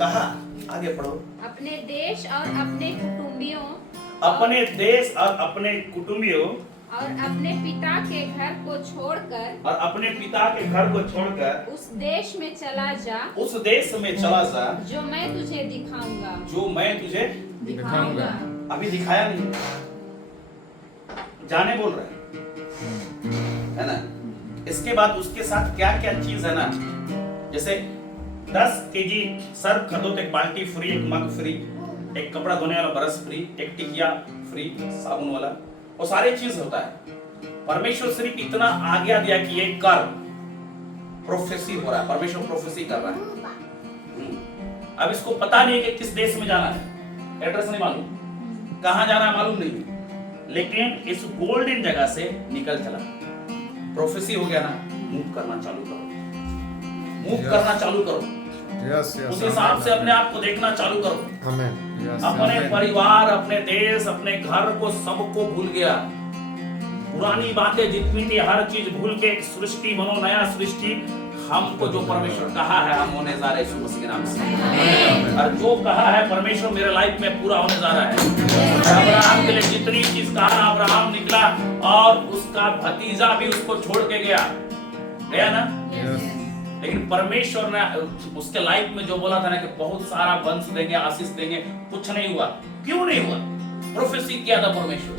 कहा, आगे पढ़ो। अपने देश और अपने कुटुंबियों और अपने पिता के घर को छोड़कर उस देश में चला जा जो मैं तुझे दिखाऊंगा। अभी दिखाया नहीं, जाने बोल रहे है ना। इसके बाद उसके साथ क्या क्या चीज है ना, जैसे 10 केजी सर्फ खरीदो तो 1 बाल्टी फ्री, 1 मग फ्री, 1 कपड़ा धोने वाला ब्रश फ्री, 1 टिकिया फ्री, साबुन वाला, वो सारे चीज होता है। परमेश्वर सिर्फ इतना आज्ञा दिया कि ये कर, प्रोफेसी हो रहा है, परमेश्वर प्रोफेसी कर रहा है। अब इसको पता नहीं है कि किस देश में जाना है, एड्रेस नहीं मालूम, कहां जाना है मालूम नहीं, लेकिन इस गोल्डन जगह से निकल चला। प्रोफेसी हो गया ना, मूव करना चालू करो, उस हिसाब से अपने आप को देखना चालू करो। अपने परिवार, अपने देश, अपने घर को, सबको भूल गया, पुरानी बातें जितनी थी हर चीज भूल के एक सृष्टि बनो, नया सृष्टि। हमको जो परमेश्वर कहा है हम होने जा रहे हैं यीशु मसीह के नाम से। और जो कहा है परमेश्वर मेरे लाइफ में पूरा होने जा रहा है। अब्राहम के लिए जितनी चीज कहा अब्राहम निकला और उसका भतीजा भी उसको छोड़ के गया ना। लेकिन परमेश्वर ने उसके लाइफ में जो बोला था ना कि बहुत सारा वंश देंगे, आशीष देंगे, कुछ नहीं हुआ। क्यों नहीं हुआ? प्रोफेसी किया था परमेश्वर,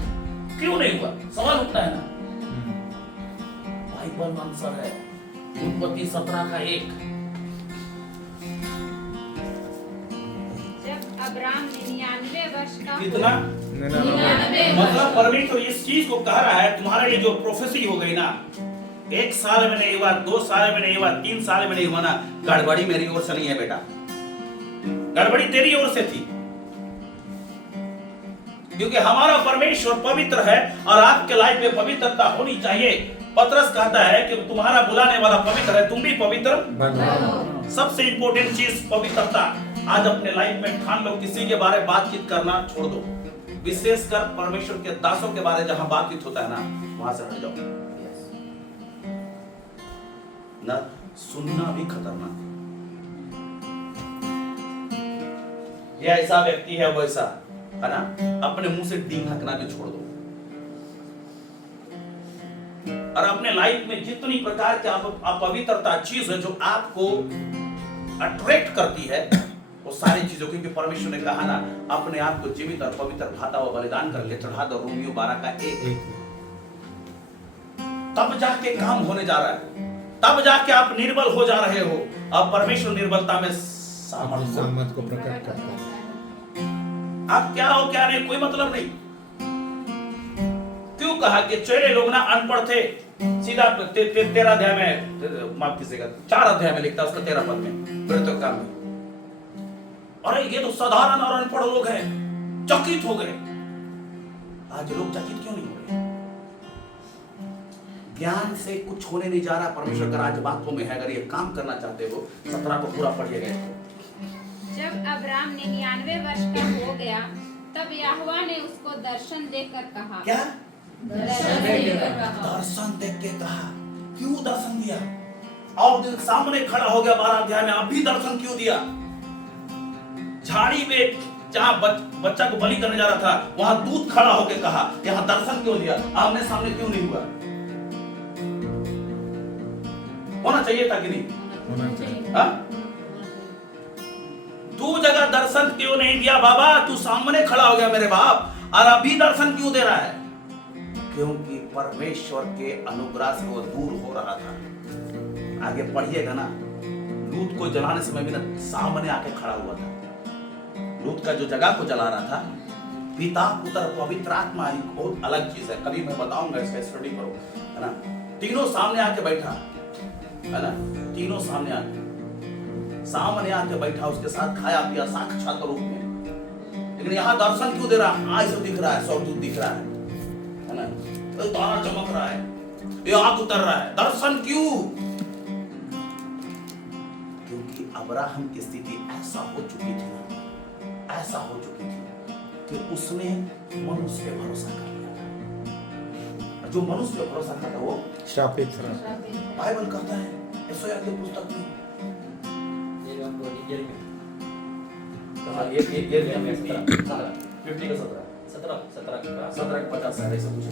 क्यों नहीं हुआ? सवाल उठता है ना। बाइबल आंसर है उत्पत्ति 17:1। जब अब्राम 99 वर्ष का कितना? 99 मतलब परमेश्वर इस चीज को कह रहा है तुम्हारे लिए जो प्रोफेसी हो गई ना, 1 साल में नहीं हुआ, 2 साल में नहीं हुआ, 3 साल में नहीं हुआ ना, गड़बड़ी मेरी ओर से नहीं है बेटा, गड़बड़ी तेरी ओर से थी। क्योंकि हमारा परमेश्वर पवित्र है और आपके लाइफ में पवित्रता होनी चाहिए। पतरस कहता है कि तुम्हारा बुलाने वाला पवित्र है, तुम भी पवित्र बनो। सबसे इंपॉर्टेंट चीज पवित्रता। आज अपने लाइफ में ठान लो, किसी के बारे में बातचीत करना छोड़ दो, विशेषकर परमेश्वर के दासों के बारे में जहां बातचीत होता है ना, वहां से हट जाओ। ना सुनना भी खतरनाक। ये ऐसा व्यक्ति है वैसा है ना, अपने मुंह से डींग हकना भी छोड़ दो। और अपने लाइफ में जितनी प्रकार के अपवित्रता चीज है जो आपको अट्रैक्ट करती है, वो सारी चीजों, क्योंकि परमेश्वर ने कहा ना अपने आप को जीवित और पवित्र भाता हुआ बलिदान करके चढ़ा दो, रोमियो 12:1। तब जाके काम होने जा रहा है, तब जाके आप निर्बल हो जा रहे हो। अब परमेश्वर निर्बलता में सामर्थ को प्रकट करता है। आप क्या हो क्या नहीं कोई मतलब नहीं। क्यों कहा कि चेले लोग ना अनपढ़ थे? सीधा 13 अध्याय में, माफ कीजिएगा 4 अध्याय में लिखता है उसका 13 पद में, प्रेरितों का में। अरे ये तो साधारण और अनपढ़ लोग हैं, चकित हो गए। आज लोग चकित क्यों नहीं हो रहे? ज्ञान से कुछ होने नहीं जा रहा। परमेश्वर का राज्य बातों में है। अगर ये काम करना चाहते हो 17 को पूरा पढ़िएगा। जब अब्राम 99 वर्ष का हो गया तब यहोवा ने उसको दर्शन देकर कहा। क्या? दर्शन देकर कहा। दर्शन देख के कहा। क्यों दर्शन दिया? और दिन सामने खड़ा हो गया 12 अध्याय में, अभी दर्शन क्यों दिया? झाड़ी में जहां बच्चा को बलि करने जा रहा था वहां दूत खड़ा होकर कहा, यहाँ दर्शन क्यों दिया? आमने सामने क्यों नहीं हुआ? होना चाहिए था कि नहीं? होना चाहिए। हाँ? तू जगह दर्शन क्यों नहीं दिया बाबा? तू सामने खड़ा हो गया मेरे बाप, और अभी दर्शन क्यों दे रहा है? क्योंकि परमेश्वर के अनुग्रह से वो दूर हो रहा था। आगे पढ़िएगा ना, लूत को जलाने समय भी ना सामने आके खड़ा हुआ था। लूत का जो जगह को जला रहा था, पिता पुत्र पवित्र आत्मा एक बहुत अलग चीज है। कभी मैं बताऊंगा, इसका स्टडी करो, है ना। तीनों सामने आके बैठा, है ना, तीनों सामने आके बैठा, उसके साथ खाया पिया साक्षात रूप में। लेकिन यहाँ दर्शन क्यों दे रहा है? आय से दिख रहा है, स्वर्गदूत दिख रहा है ना, तो तारा चमक रहा है, ये आग उतर रहा है। दर्शन क्यों? क्योंकि अब्राहम की स्थिति ऐसा हो चुकी थी ना, ऐसा हो चुकी थी कि उसने मनुष्य पे भरोसा कर लिया था। जो मनुष्य पे भरोसा करता वो श्रापित है। बाइबल कहता है यशायाह की पुस्तक में, कहा ये 17:50 है, ऐसा कुछ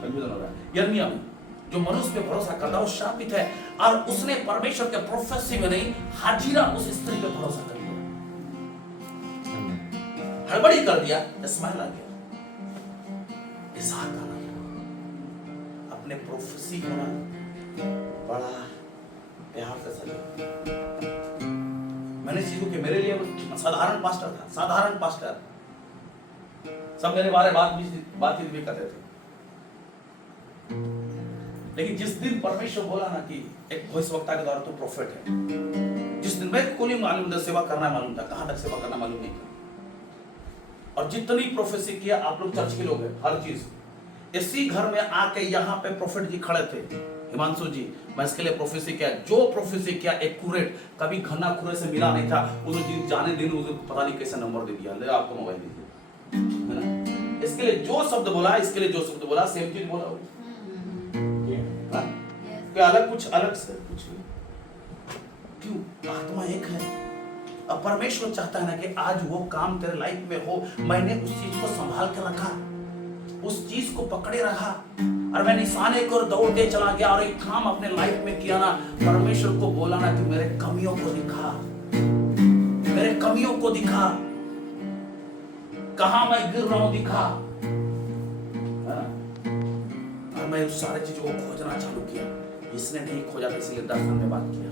कंफ्यूजन हो रहा है। यिर्मयाह में जो मनुष्य पे भरोसा करता है वो श्रापित है। और उसने परमेश्वर के प्रोफेसी में नहीं, हाजिरा उस स्त्री पे भरोसा कर लिया, हड़बड़ी कर दिया, इस्माइल आ गया, इसहाक आना। अपने प्रोफेसी को ना बड़ा प्यार से सजा। मैंने सीखा कि मेरे लिए साधारण पास्टर था, साधारण पास्टर, सब मेरे बारे बातचीत भी करते थे। लेकिन जिस दिन परमेश्वर बोला ना कि एक भविष्यवक्ता के द्वारा तू प्रोफेट है, जिस दिन मेरे को नहीं मालूम था, सेवा करना मालूम था, कहां तक सेवा करना मालूम नहीं था। और जितनी प्रोफेसी किया, आप लोग चर्च के लोग हैं, हर चीज इसी घर में आके यहाँ पे प्रोफेट जी खड़े थे, हिमांशु जी, मैं इसके लिए प्रोफेसी किया, जो प्रोफेसी किया एक्यूरेट, कभी घना खुरे से मिला नहीं था। उस दिन जाने दिन उसको पता नहीं कैसे नंबर दे दिया, ले आपको मोबाइल दे दिया, है ना। इसके लिए जो शब्द बोला, इसके लिए जो शब्द बोला, सेम चीज बोला। कोई अलग कुछ अलग से कुछ नहीं। क्यों? आत्मा एक है। अब परमेश्वर चाहता है ना कि आज वो काम तेरे लाइफ में हो। मैंने उस चीज को संभाल कर रखा, उस चीज को पकड़े रखा, और मैं निशाने को दौड़ते चला गया और एक काम अपने लाइफ में किया ना। परमेश्वर को बोला ना कि मेरे कमियों को दिखा, मेरे कमियों को दिखा, कहां मैं गिर रहा हूं दिखा। और मैं उस सारी चीजों को खोजना चालू किया। इसने नहीं खोजा, इसलिए दर्शन में बात किया।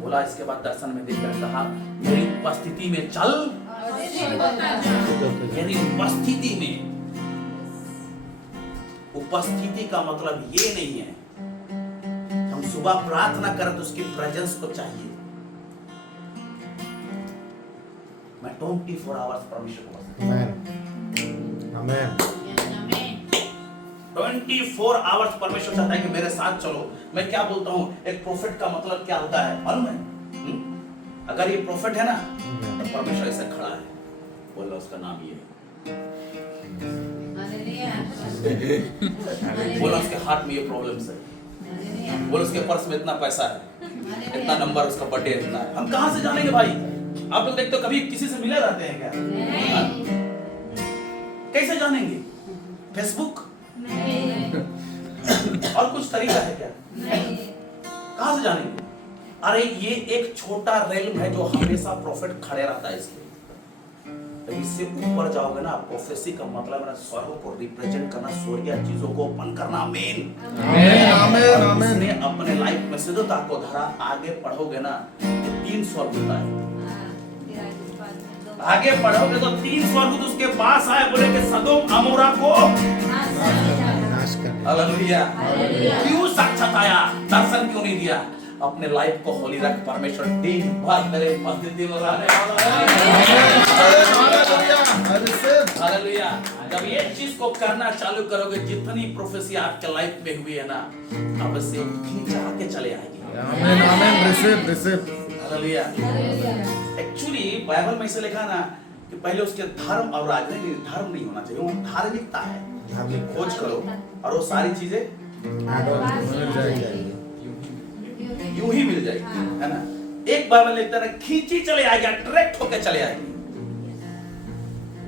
बोला इसके बाद दर्शन में देखकर कहा मेरी उपस्थिति में चल, मेरी उपस्थिति में। उपस्थिति का मतलब ये नहीं है हम सुबह प्रार्थना करें तो उसकी प्रेजेंस को चाहिए। मैं 24 आवर्स परमेश्वर को आमेन आमेन 24 आवर्स परमेश्वर चाहता है कि मेरे साथ चलो। मैं क्या बोलता हूं, एक प्रोफेट का मतलब क्या होता है मालूम है? अगर ये प्रोफेट है ना तो परमेश्वर ऐसे खड़ा है, बोला उसका नाम ये है। बोला उसके हाथ में ये प्रॉब्लम्स है, बोला उसके पर्स में इतना पैसा है, इतना नंबर, उसका बर्थडे इतना है। हम कहां से जानेंगे भाई? आप लोग देखते हो कभी किसी से मिले रहते हैं क्या? कैसे जानेंगे? फेसबुक और कुछ तरीका है क्या? कहां से जानेंगे? अरे ये एक छोटा रेल्म है जो हमेशा प्रॉफिट खड़े रहता है इसलिए। तो इससे ऊपर जाओगे ना, प्रोफेसी का मतलब है स्वर्ग को रिप्रेजेंट करना, स्वर्गीय चीजों को ओपन करना। आमीन आमीन आमीन। इसने अपने लाइफ में सिद्धता को धरा। आगे पढ़ोगे ना तो 3 स्वर्ग होता है। आगे पढ़ोगे तो 3 स्वर्ग उसके पास आए, बोले कि सदोम अमोरा को नाश कर। हालेलुया। क्यों साक्षात आया? दर्शन क्यों नहीं दिया? अपने लाइफ को होली रख। परमेश्वर दिन भर तेरे उपस्थिति में रहने वाला है। हालेलुया। जब ये चीज को करना चालू करोगे, जितनी प्रोफेसी आपके लाइफ में हुई है ना, अब से खींचा के चले आएगी। Amen amen. Receive receive. Hallelujah. Actually Bible में ऐसे लिखा ना कि पहले उसके धर्म और राजनीति, धर्म नहीं होना चाहिए, वो धार्मिकता है। खोज करो और वो सारी चीजें यूं ही मिल जाएगी, है ना? एक बाइबल लिखता है खींची चले आएगा, डायरेक्ट होकर चले आएगी।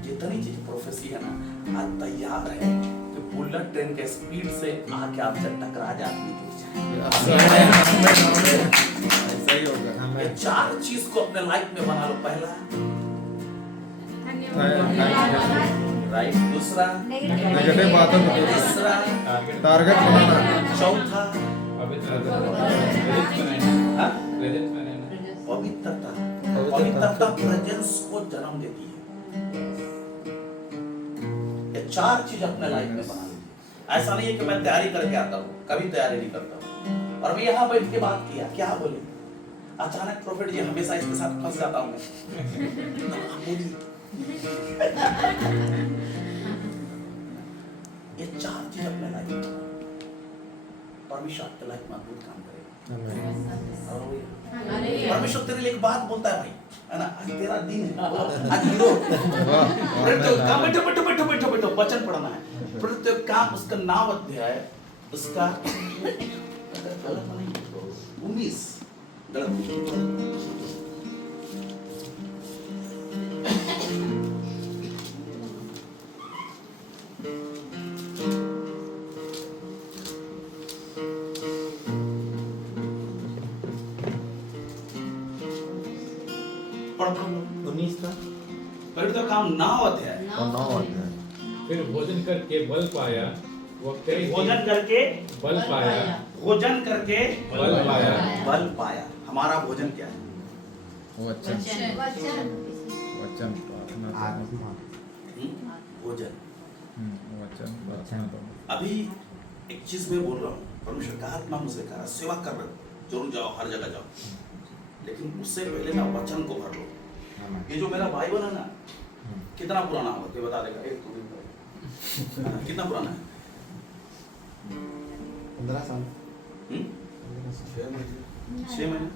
जितनी चीज प्रोफेसी है ना, आज तैयार है कि बुलेट ट्रेन के स्पीड से आके आपसे टकरा जाए। सही होगा। ये 4 चीज को अपने लाइफ में बना लो। पहला राइट, दूसरा नेगेटिव बातों को तीसरा टारगेट बनाना, चौथा हाँ? प्रेजेंस पवित्रता। पवित्रता प्रेजेंस को जन्म देती है। ये 4 चीज अपने लाइफ में बना लीजिए। ऐसा नहीं है कि मैं तैयारी करके आता हूँ, कभी तैयारी नहीं करता हूँ। और मैं यहाँ बैठ के बात किया, क्या बोले? अचानक प्रोफेट जी हमेशा इसके साथ फंस जाता हूँ मैं। ये 4 चीज अपने लाइफ में, परमेश्वर आपके लाइफ में अद्भुत काम करेगा। परमेश्वर तेरे लिए एक बात बोलता है भाई, है ना? आज तेरा दिन है, आज हीरो। प्रत्येक काम बैठो बैठो बैठो बैठो बैठो वचन पढ़ना है। प्रत्येक काम उसका नाम अध्याय, उसका 19 19 था पर तो काम 9 अध्याय। और 9 अध्याय। फिर भोजन करके बल पाया, वह कई भोजन करके बल पाया, भोजन करके बल पाया। बल पाया। हमारा भोजन क्या है? वचन वचन वचन प्रार्थना भोजन। वचन प्रार्थना। अभी एक चीज मैं बोल रहा हूँ, परमेश्वर का आत्मा मुझसे कह रहा है, सेवा कर रहे हो, जरूर जाओ, हर जगह जाओ, लेकिन उससे पहले ना वचन को भर लो। ये जो मेरा बाइबल है ना, कितना पुराना होगा कोई बता देगा? एक तो कितना पुराना है? 15 साल। 6 महीने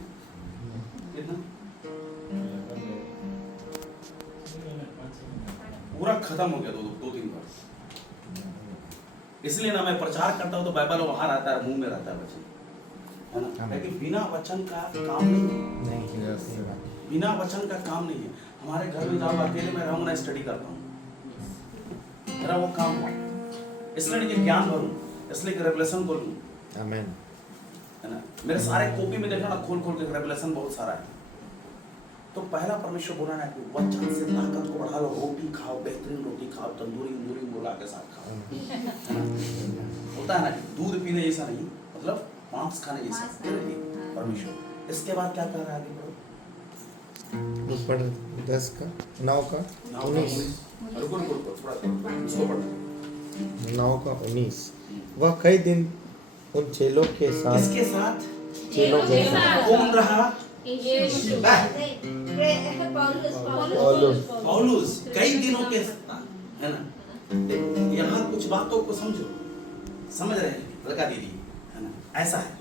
कितना? पूरा खत्म हो गया 2-3 बार। इसलिए ना मैं प्रचार करता हूँ तो बाइबल वहां रहता है, मुंह में रहता है वचन। है ना, हाँ। लेकिन बिना वचन का काम नहीं है। नहीं बिना वचन का काम नहीं है। हमारे घर में जाओ, अकेले में रहूंगा ना, स्टडी करता हूँ, मेरा वो काम है। इसलिए नहीं कि ज्ञान भरूं, इसलिए कि रेवलेशन को लूं, आमेन। है ना। मेरे सारे कॉपी में देखा ना, खोल खोल के रेवलेशन बहुत सारा है। तो पहला परमेश्वर बोला ना कि वचन से ताकत को बढ़ा लो, रोटी खाओ, बेहतरीन रोटी खाओ, तंदूरी मुर्गा के साथ खाओ, है ना। होता है ना कि दूध पीने जैसा नहीं, मतलब मांस खाने जैसा तेरे लिए परमेश्वर। इसके बाद क्या कर रहा है, आगे बढ़ो। ऊपर 10 का 9 का 19 रुको थोड़ा उसको पढ़ो। 9 का 19 वह कई दिन उन चेलों के साथ इसके साथ चेलों के साथ कौन रहा? यीशु। पौलुस कई दिनों के साथ, है ना। देखो यहाँ कुछ बातों को समझो, समझ रहे हैं लड़का दीदी, है ना। ऐसा है,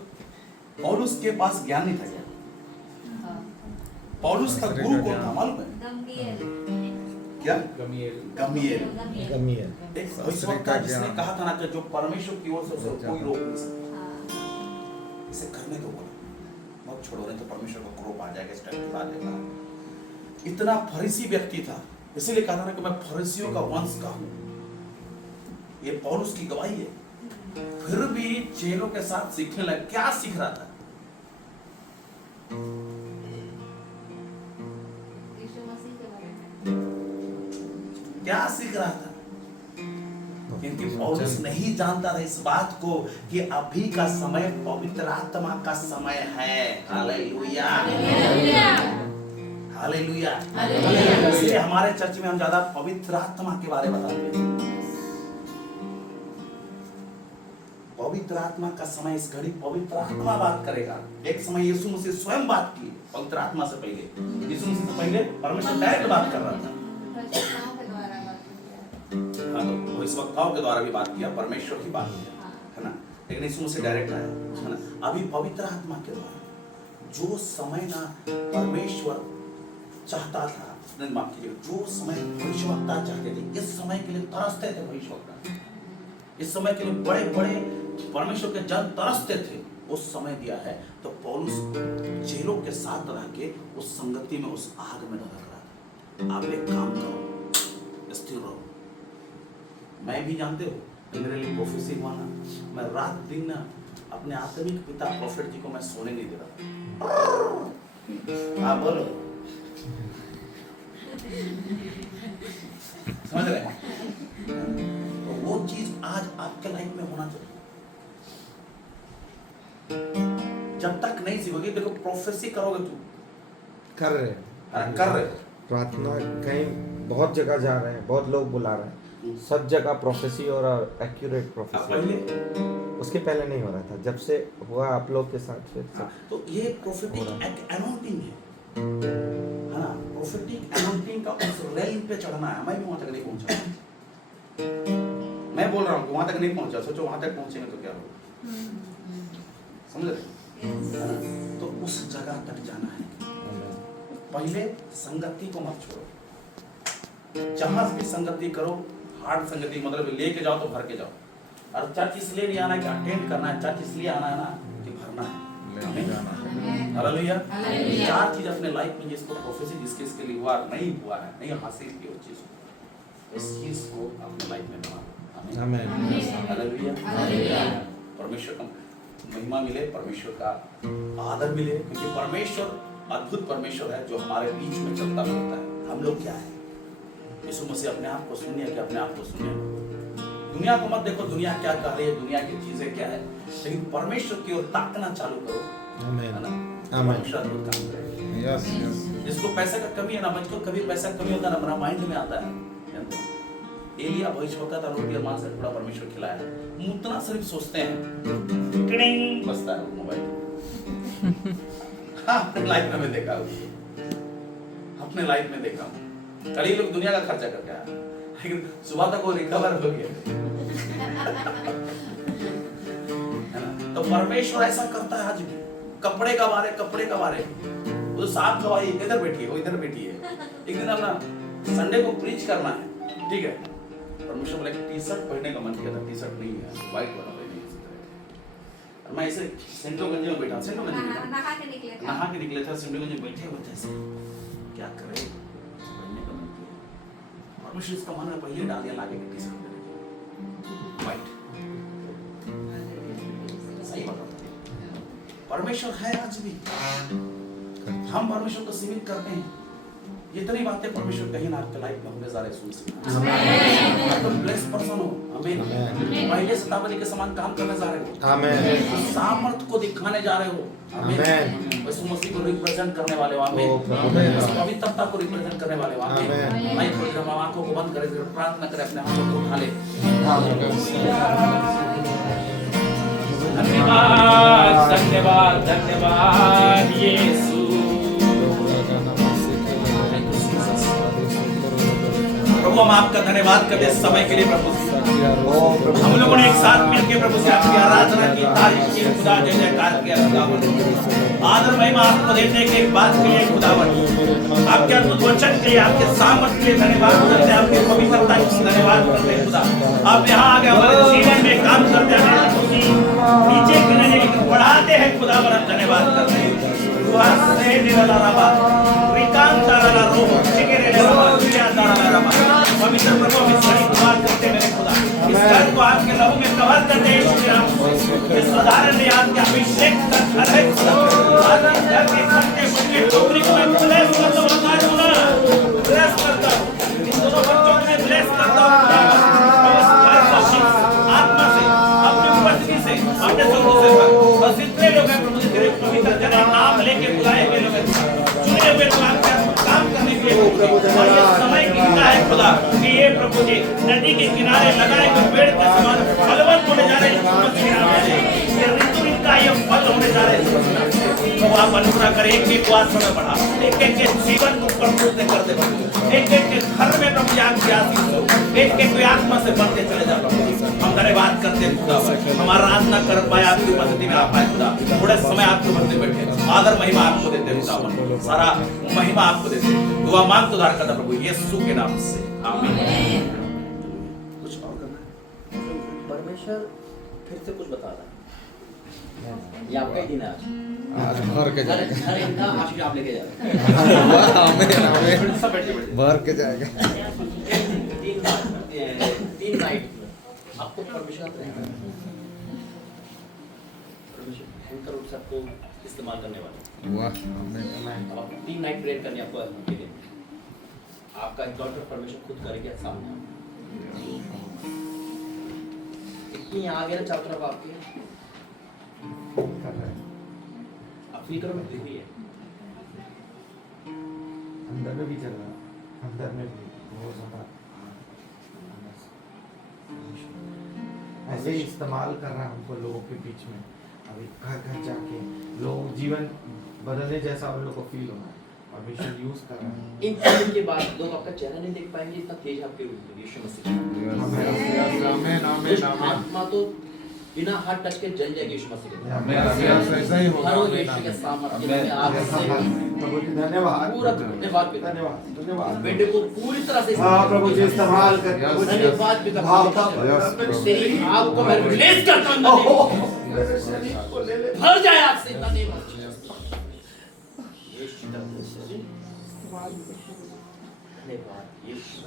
पौलुस के पास ज्ञान नहीं था क्या? पौलुस का गुरु कौन था मालूम है क्या? गमीएल। गमीएल। गमीएल एक भविष्यवक्ता जिसने कहा था ना कि जो परमेश्वर की ओर से उसे कोई रोक नहीं सकता, इसे करने को बोला, मत छोड़ो नहीं तो परमेश्वर का क्रोध आ जाएगा, स्टेप उड़ा देगा। इतना फरीसी व्यक्ति था, इसीलिए कहा था ना कि मैं फरीसियों का वंश का हूं। ये पौलुस की गवाही है। फिर भी चेलों के साथ सीखने लगा। क्या सीख रहा था? क्या सीख रहा था? क्योंकि पौलुस नहीं जानता था इस बात को कि अभी का समय पवित्र आत्मा का समय है। Hallelujah, hallelujah. इसलिए हमारे चर्च में हम ज्यादा पवित्र आत्मा के बारे में बताते हैं। पवित्र आत्मा का समय, इस घड़ी पवित्र आत्मा बात करेगा। एक समय यीशु मसीह स्वयं बात की पवित्र आत्मा से पहले। यीशु मसीह से पहले परमेश्वर डायरेक्ट बात कर रहा था। हाँ, तो भविष्यवक्ताओं के द्वारा भी बात किया, परमेश्वर की बात किया, है ना। लेकिन यीशु मसीह डायरेक्ट आया, है ना। अभी पवित्र आत्मा के द्वारा जो समय ना परमेश्वर चाहता था, माफ कीजिए, जो समय भविष्यवक्ता चाहते थे, इस समय के लिए तरसते थे भविष्यवक्ता, इस समय के लिए बड़े बड़े परमेश्वर के जन तरसते थे, उस समय दिया है। तो पौलुस चेलों के साथ रह के उस संगति में, उस आग में धधक रहा था। आप एक काम करो, स्थिर रहो। मैं भी जानते हो मेरे लिए प्रोफेसी हुआ ना, मैं रात दिन ना अपने आत्मिक पिता प्रोफेट जी को मैं सोने नहीं दे रहा था। आप बोलो, समझ रहे हैं? तो वो चीज आज आपके लाइफ में होना चाहिए। जब तक नहीं सीखोगे, देखो प्रोफेसी करोगे तू कर रहे हैं, कर रहे हो, प्रार्थना कहीं बहुत जगह जा रहे हैं, बहुत लोग बुला रहे हैं, सब जगह प्रोफेसी और एक्यूरेट अब प्रोफेसी। पहले उसके पहले नहीं हो रहा था, जब से हुआ आप लोग के साथ फिर से। हाँ, तो ये प्रोफेटिक अनॉइंटिंग है ना। प्रोफेटिक अनॉइंटिंग का उस रेल पे चढ़ना है। मैं भी वहां तक नहीं पहुंचा, मैं बोल रहा हूँ वहां तक नहीं पहुंचा, सोचो वहां तक पहुंचेंगे तो क्या होगा, समझ रहे? है ना? तो उस जगह तक जाना है। पहले संगति को मत छोड़ो, जहां भी संगति करो, हार्ड संगति मतलब लेके जाओ तो भर के जाओ। और चर्च इसलिए नहीं आना कि अटेंड करना है, चर्च इसलिए आना है ना कि भरना है। हालेलुया। चार चीज अपने लाइफ में जिसको प्रोफेसी जिसके लिए हुआ नहीं हुआ है, नहीं हासिल की वो चीज, इस चीज को अपने लाइफ में बना। आमीन। हालेलुया। परमेश्वर का महिमा मिले, परमेश्वर का आदर मिले, क्योंकि परमेश्वर अद्भुत परमेश्वर है जो हमारे बीच में चलता फिरता है। हम लोग क्या है? यीशु मसीह अपने आप को सुनिए कि अपने आप को सुनिए। दुनिया को मत देखो, दुनिया क्या कर रही है, दुनिया की चीजें क्या है, लेकिन परमेश्वर की ओर ताकना चालू करो। आमीन। है ना? आमीन। परमेश्वर अद्भुत काम करेगा। Yes yes. जिसको पैसा का कमी है ना, बच्चों कभी पैसा कमी होता है ना, हमारा माइंड में आता है। एलिया भविष्यवक्ता था, रोटी और मांस का टुकड़ा परमेश्वर खिलाया, मुतना सिर्फ सोचते हैं, टिडिंग बजता है मोबाइल। हाँ, अपने लाइफ में देखा हूँ, अपने लाइफ में देखा हूँ। कई लोग दुनिया का खर्चा करके आए, लेकिन सुबह तक वो रिकवर हो गया। है ना? तो परमेश्वर ऐसा करता है आज भी। कपड़े का बारे वो तो साफ गवाही, इधर बैठी है, वो इधर बैठी है। एक दिन अपना संडे को प्रीच करना है, ठीक है। परमेश्वर बोले टी शर्ट पहनने का मन किया था, टी शर्ट नहीं है, व्हाइट वाला पहने। मैं ऐसे सिंधुगंज में बैठा, सिंधुगंज में बैठा। नहा के निकले थे। नहा के निकले थे, सिंधुगंज में बैठे हुए थे ऐसे। क्या करें, पढ़ने का मन किया। परमेश्वर इसका मन में पहले डाल दिया लाके कि किसी को वाइट सही बात है। परमेश्वर है आज भी, हम परमेश्वर को सीमित करते हैं। इतनी बातें परमेश्वर कहीं ना आपके लाइफ में हमें ज़्यादा सुन सकते हैं। तुम ब्लेस्ड पर्सन हो, आमीन। पहले शताब्दी के समान काम करने जा रहे हो, आमीन। सामर्थ को दिखाने जा रहे हो, आमीन। यीशु मसीह को रिप्रेजेंट करने वाले हो, आमीन। पवित्रता को रिप्रेजेंट करने वाले हो, आमीन। नहीं तो हम आंखों को बंद करें, प्रार्थना करें, अपने हाथों को उठा ले। धन्यवाद, धन्यवाद, धन्यवाद यीशु। प्रभु हम आपका धन्यवाद करते हैं समय के लिए प्रभु। हम लोगों ने एक साथ मिलकर प्रभु से आपकी आराधना की, तारीफ की, खुदा जय जयकार किया खुदावन। आदर महिमा आपको देने के एक बात के लिए खुदावन, आपके अद्भुत वचन के लिए, आपके सामर्थ्य के लिए धन्यवाद करते हैं, आपकी पवित्रता के लिए धन्यवाद करते हैं खुदा। आप यहाँ आके हमारे जीवन में काम करते हैं, नीचे गिरने लेकिन बढ़ाते हैं खुदावन, हम धन्यवाद करते हैं। पवित्र प्रभु हम इसकी दुआ करते हैं मेरे खुदा, इस घर को आपके लहू में कवर करते हैं। ये साधारण नहीं, आपके अभिषेक का घर है खुदा। आज इस घर के खट्टे फुटके टोकरी को मैं ब्लेस करता हूँ, ब्लेस करता हूँ। इन दोनों बच्चों को मैं ब्लेस करता हूँ इस घर को आत्मा से, अपनी उपस्थिति से, अपने शब्दों से। बस इतने लोग हैं प्रभु जी, तेरे पवित्र जगह नाम लेके बुलाए गए लोग हैं, चुने हुए लोग आपके काम करने के लिए। और ये समय कितना है खुदा कि ये प्रभु जी नदी के किनारे लगाए हुए पेड़ के समान फलवंत होने जा रहे हैं। ये ऋतु इनका ये फल होने जा रहे हैं। तो आप अनुग्रह करें, एक एक आत्मा में बढ़ा, एक एक के जीवन को प्रफुल्लित कर दे, एक एक के घर में प्रभु जी आपकी आशीष हो, एक एक को आत्मा से बढ़ते चले जा प्रभु। हम धन्यवाद करते हैं खुदा, हमारा आराधना कर पाए आपकी उपस्थिति में आप आए खुदा। थोड़े समय आपके मध्य बैठे, आदर महिमा आपको देते हैं खुदा, सारा महिमा आपको देते हैं। दुआ मांग तो उधार करता प्रभु यीशु के नाम से, आमीन। कुछ और करना है? परमेश्वर फिर से कुछ बता रहा है। ये आपका ही दिन है आज। भर के जाएगा, हर इनका आशीष आप लेके जा रहे हैं। सब बैठिए, बैठिए। भर के जाएगा। तीन नाइट आपको परमिशन रहेगा, एंकर रूप से आपको इस्तेमाल करने वाले। वाह, अब आप 3 नाइट प्रेयर करनी आपको के लिए। आपका डॉक्टर परमिशन खुद करेगी सामने। इतनी आ गया चारों तरफ आपके, आप फील करो मैं हुई है अंदर में भी चल रहा, अंदर में भी बहुत ज्यादा ऐसे ही इस्तेमाल कर रहा है हमको लोगों के बीच में। अभी घर घर जाके लोग जीवन बदलने जैसा उन लोगों को फील हो रहा है, परमेश्वर यूज कर रहा है। इन चीजों के बाद लोग आपका चेहरा नहीं देख पाएंगे, इतना तेज आपके यीशु मसीह। आमीन, आमीन, आमीन। आत्मा तो बिना हाथ टच के जल जाएगी यीशु मसीह के। ऐसा ही होगा। हर रोज यीशु के सामर्थ्य में आपसे प्रभु जी धन्यवाद, पूरा धन्यवाद पिता, धन्यवाद, धन्यवाद। बेटे को पूरी तरह से हाँ प्रभु जी इस्तेमाल कर, धन्यवाद पिता। तेरी आग को मैं रिलीज करता हूं, भर जाए आपसे इतना नहीं बच। धन्यवाद यीशु।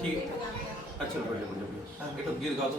ठीक है, अच्छा बढ़िया बढ़िया, ये तो गीत गा दो।